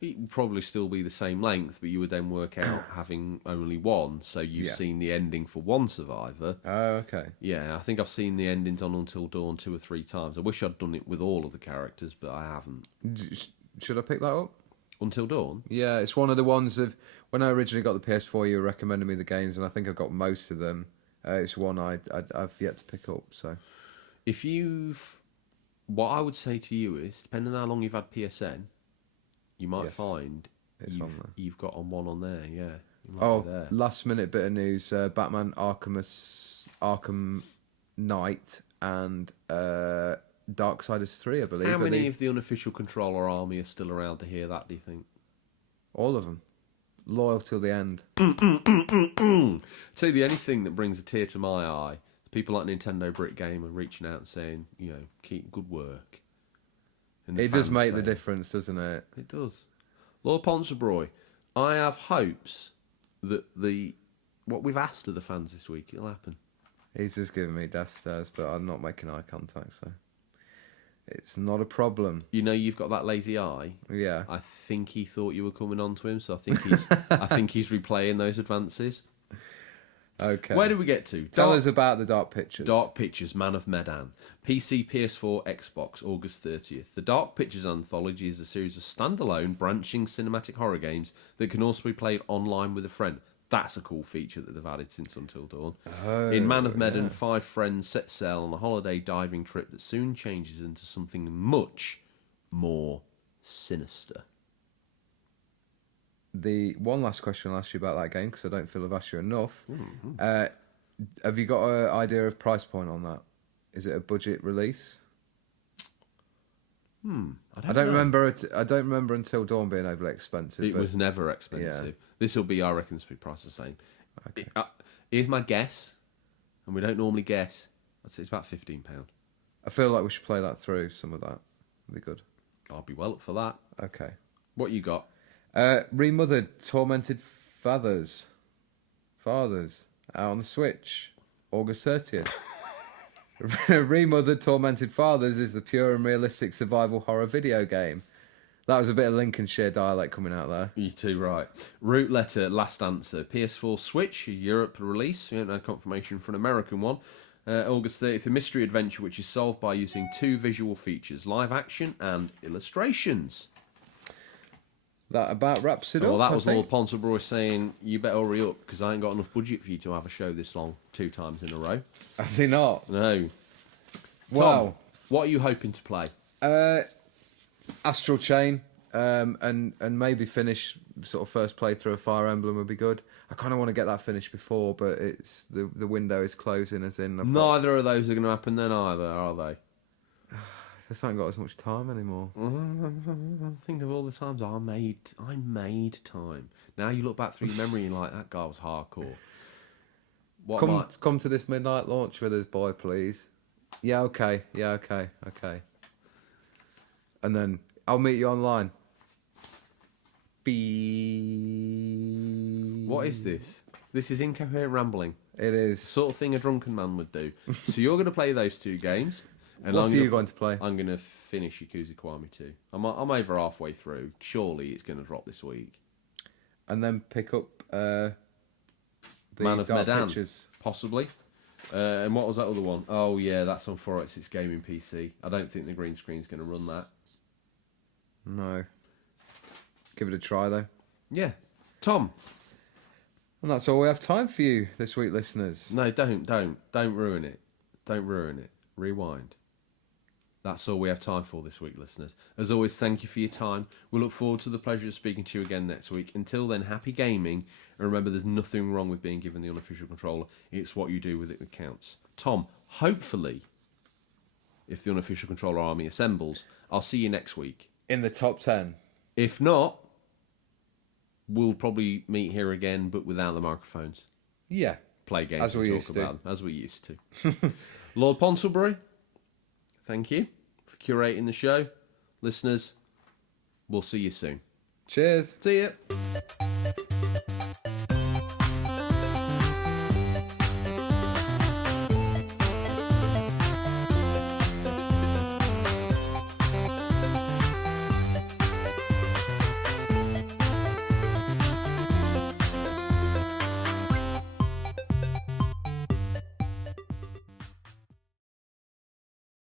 It would probably still be the same length, but you would then work out having only 1. So you've seen the ending for 1 survivor. Oh, okay. Yeah, I think I've seen the endings on Until Dawn 2 or 3 times. I wish I'd done it with all of the characters, but I haven't. Should I pick that up? Until Dawn? Yeah, it's one of the ones of... When I originally got the PS4, you were recommending me the games, and I think I've got most of them. It's one I've yet to pick up, so... If you've... What I would say to you is, depending on how long you've had PSN... You might find you've got one on there, yeah. Last minute bit of news: Batman Arkham Knight and Darksiders 3, I believe. How many of the unofficial controller army are still around to hear that? Do you think? All of them. loyal till the end. Tell you the only thing that brings a tear to my eye, people like Nintendo Brick Gamer reaching out and saying, keep good work. And the It does fans make the saying, difference, doesn't it? It does. Lord Ponsonbury, I have hopes that what we've asked of the fans this week, it'll happen. He's just giving me death stares, but I'm not making eye contact, so it's not a problem. You've got that lazy eye. Yeah. I think he thought you were coming on to him, so I think he's replaying those advances. Okay. Where do we get to? Tell us about the Dark Pictures. Dark Pictures, Man of Medan. PC, PS4, Xbox, August 30th. The Dark Pictures anthology is a series of standalone, branching cinematic horror games that can also be played online with a friend. That's a cool feature that they've added since Until Dawn. In Man of Medan, 5 friends set sail on a holiday diving trip that soon changes into something much more sinister. The one last question I'll ask you about that game, because I don't feel I've asked you enough. Mm-hmm. Have you got an idea of price point on that? Is it a budget release? I don't remember. I don't remember Until Dawn being overly expensive. It was never expensive. Yeah. This will be, I reckon, this will be priced the same. Okay. Here's my guess, and we don't normally guess. I'd say it's about £15. I feel like we should play that through. Some of that would be good. I'll be well up for that. Okay. What you got? Remothered Tormented Fathers out on the Switch, August 30th. Remothered Tormented Fathers is the pure and realistic survival horror video game. That was a bit of Lincolnshire dialect coming out there. You too right. Root Letter, Last Answer. PS4 Switch, Europe release. We haven't had confirmation for an American one. August 30th, a mystery adventure which is solved by using 2 visual features, live action and illustrations. That about wraps it up. Well, that I was think. Lord Ponsonbury saying, you better hurry up, because I ain't got enough budget for you to have a show this long 2 times in a row. Has he not? No. Wow. Tom, what are you hoping to play? Astral Chain, and maybe finish sort of first playthrough of Fire Emblem would be good. I kind of want to get that finished before, but it's the window is closing. As in, Neither of those are going to happen then either, are they? I just haven't got as much time anymore. Think of all the times I made time. Now you look back through your memory and you're like, that guy was hardcore. Come to this midnight launch with us, boy, please. Yeah, okay. And then I'll meet you online. What is this? This is incoherent rambling. It The is. sort of thing a drunken man would do. So you're going to play those 2 games. And What are you going to play? I'm going to finish Yakuza Kiwami 2. I'm over halfway through. Surely it's going to drop this week. And then pick up the Man of Dark Medan, Pictures. possibly. And what was that other one? Oh, yeah, that's on 486 Gaming PC. I don't think the green screen's going to run that. No. Give it a try, though. Yeah. Tom. And that's all we have time for you this week, listeners. No, don't ruin it. Don't ruin it. Rewind. That's all we have time for this week, listeners. As always, thank you for your time. We look forward to the pleasure of speaking to you again next week. Until then, happy gaming. And remember, there's nothing wrong with being given the unofficial controller. It's what you do with it that counts. Tom, hopefully, if the unofficial controller army assembles, I'll see you next week. In the top 10. If not, we'll probably meet here again, but without the microphones. Yeah. Play games As we and used talk to. about them, as we used to. Lord Ponsonbury, thank you for curating the show. Listeners, we'll see you soon. Cheers. See ya.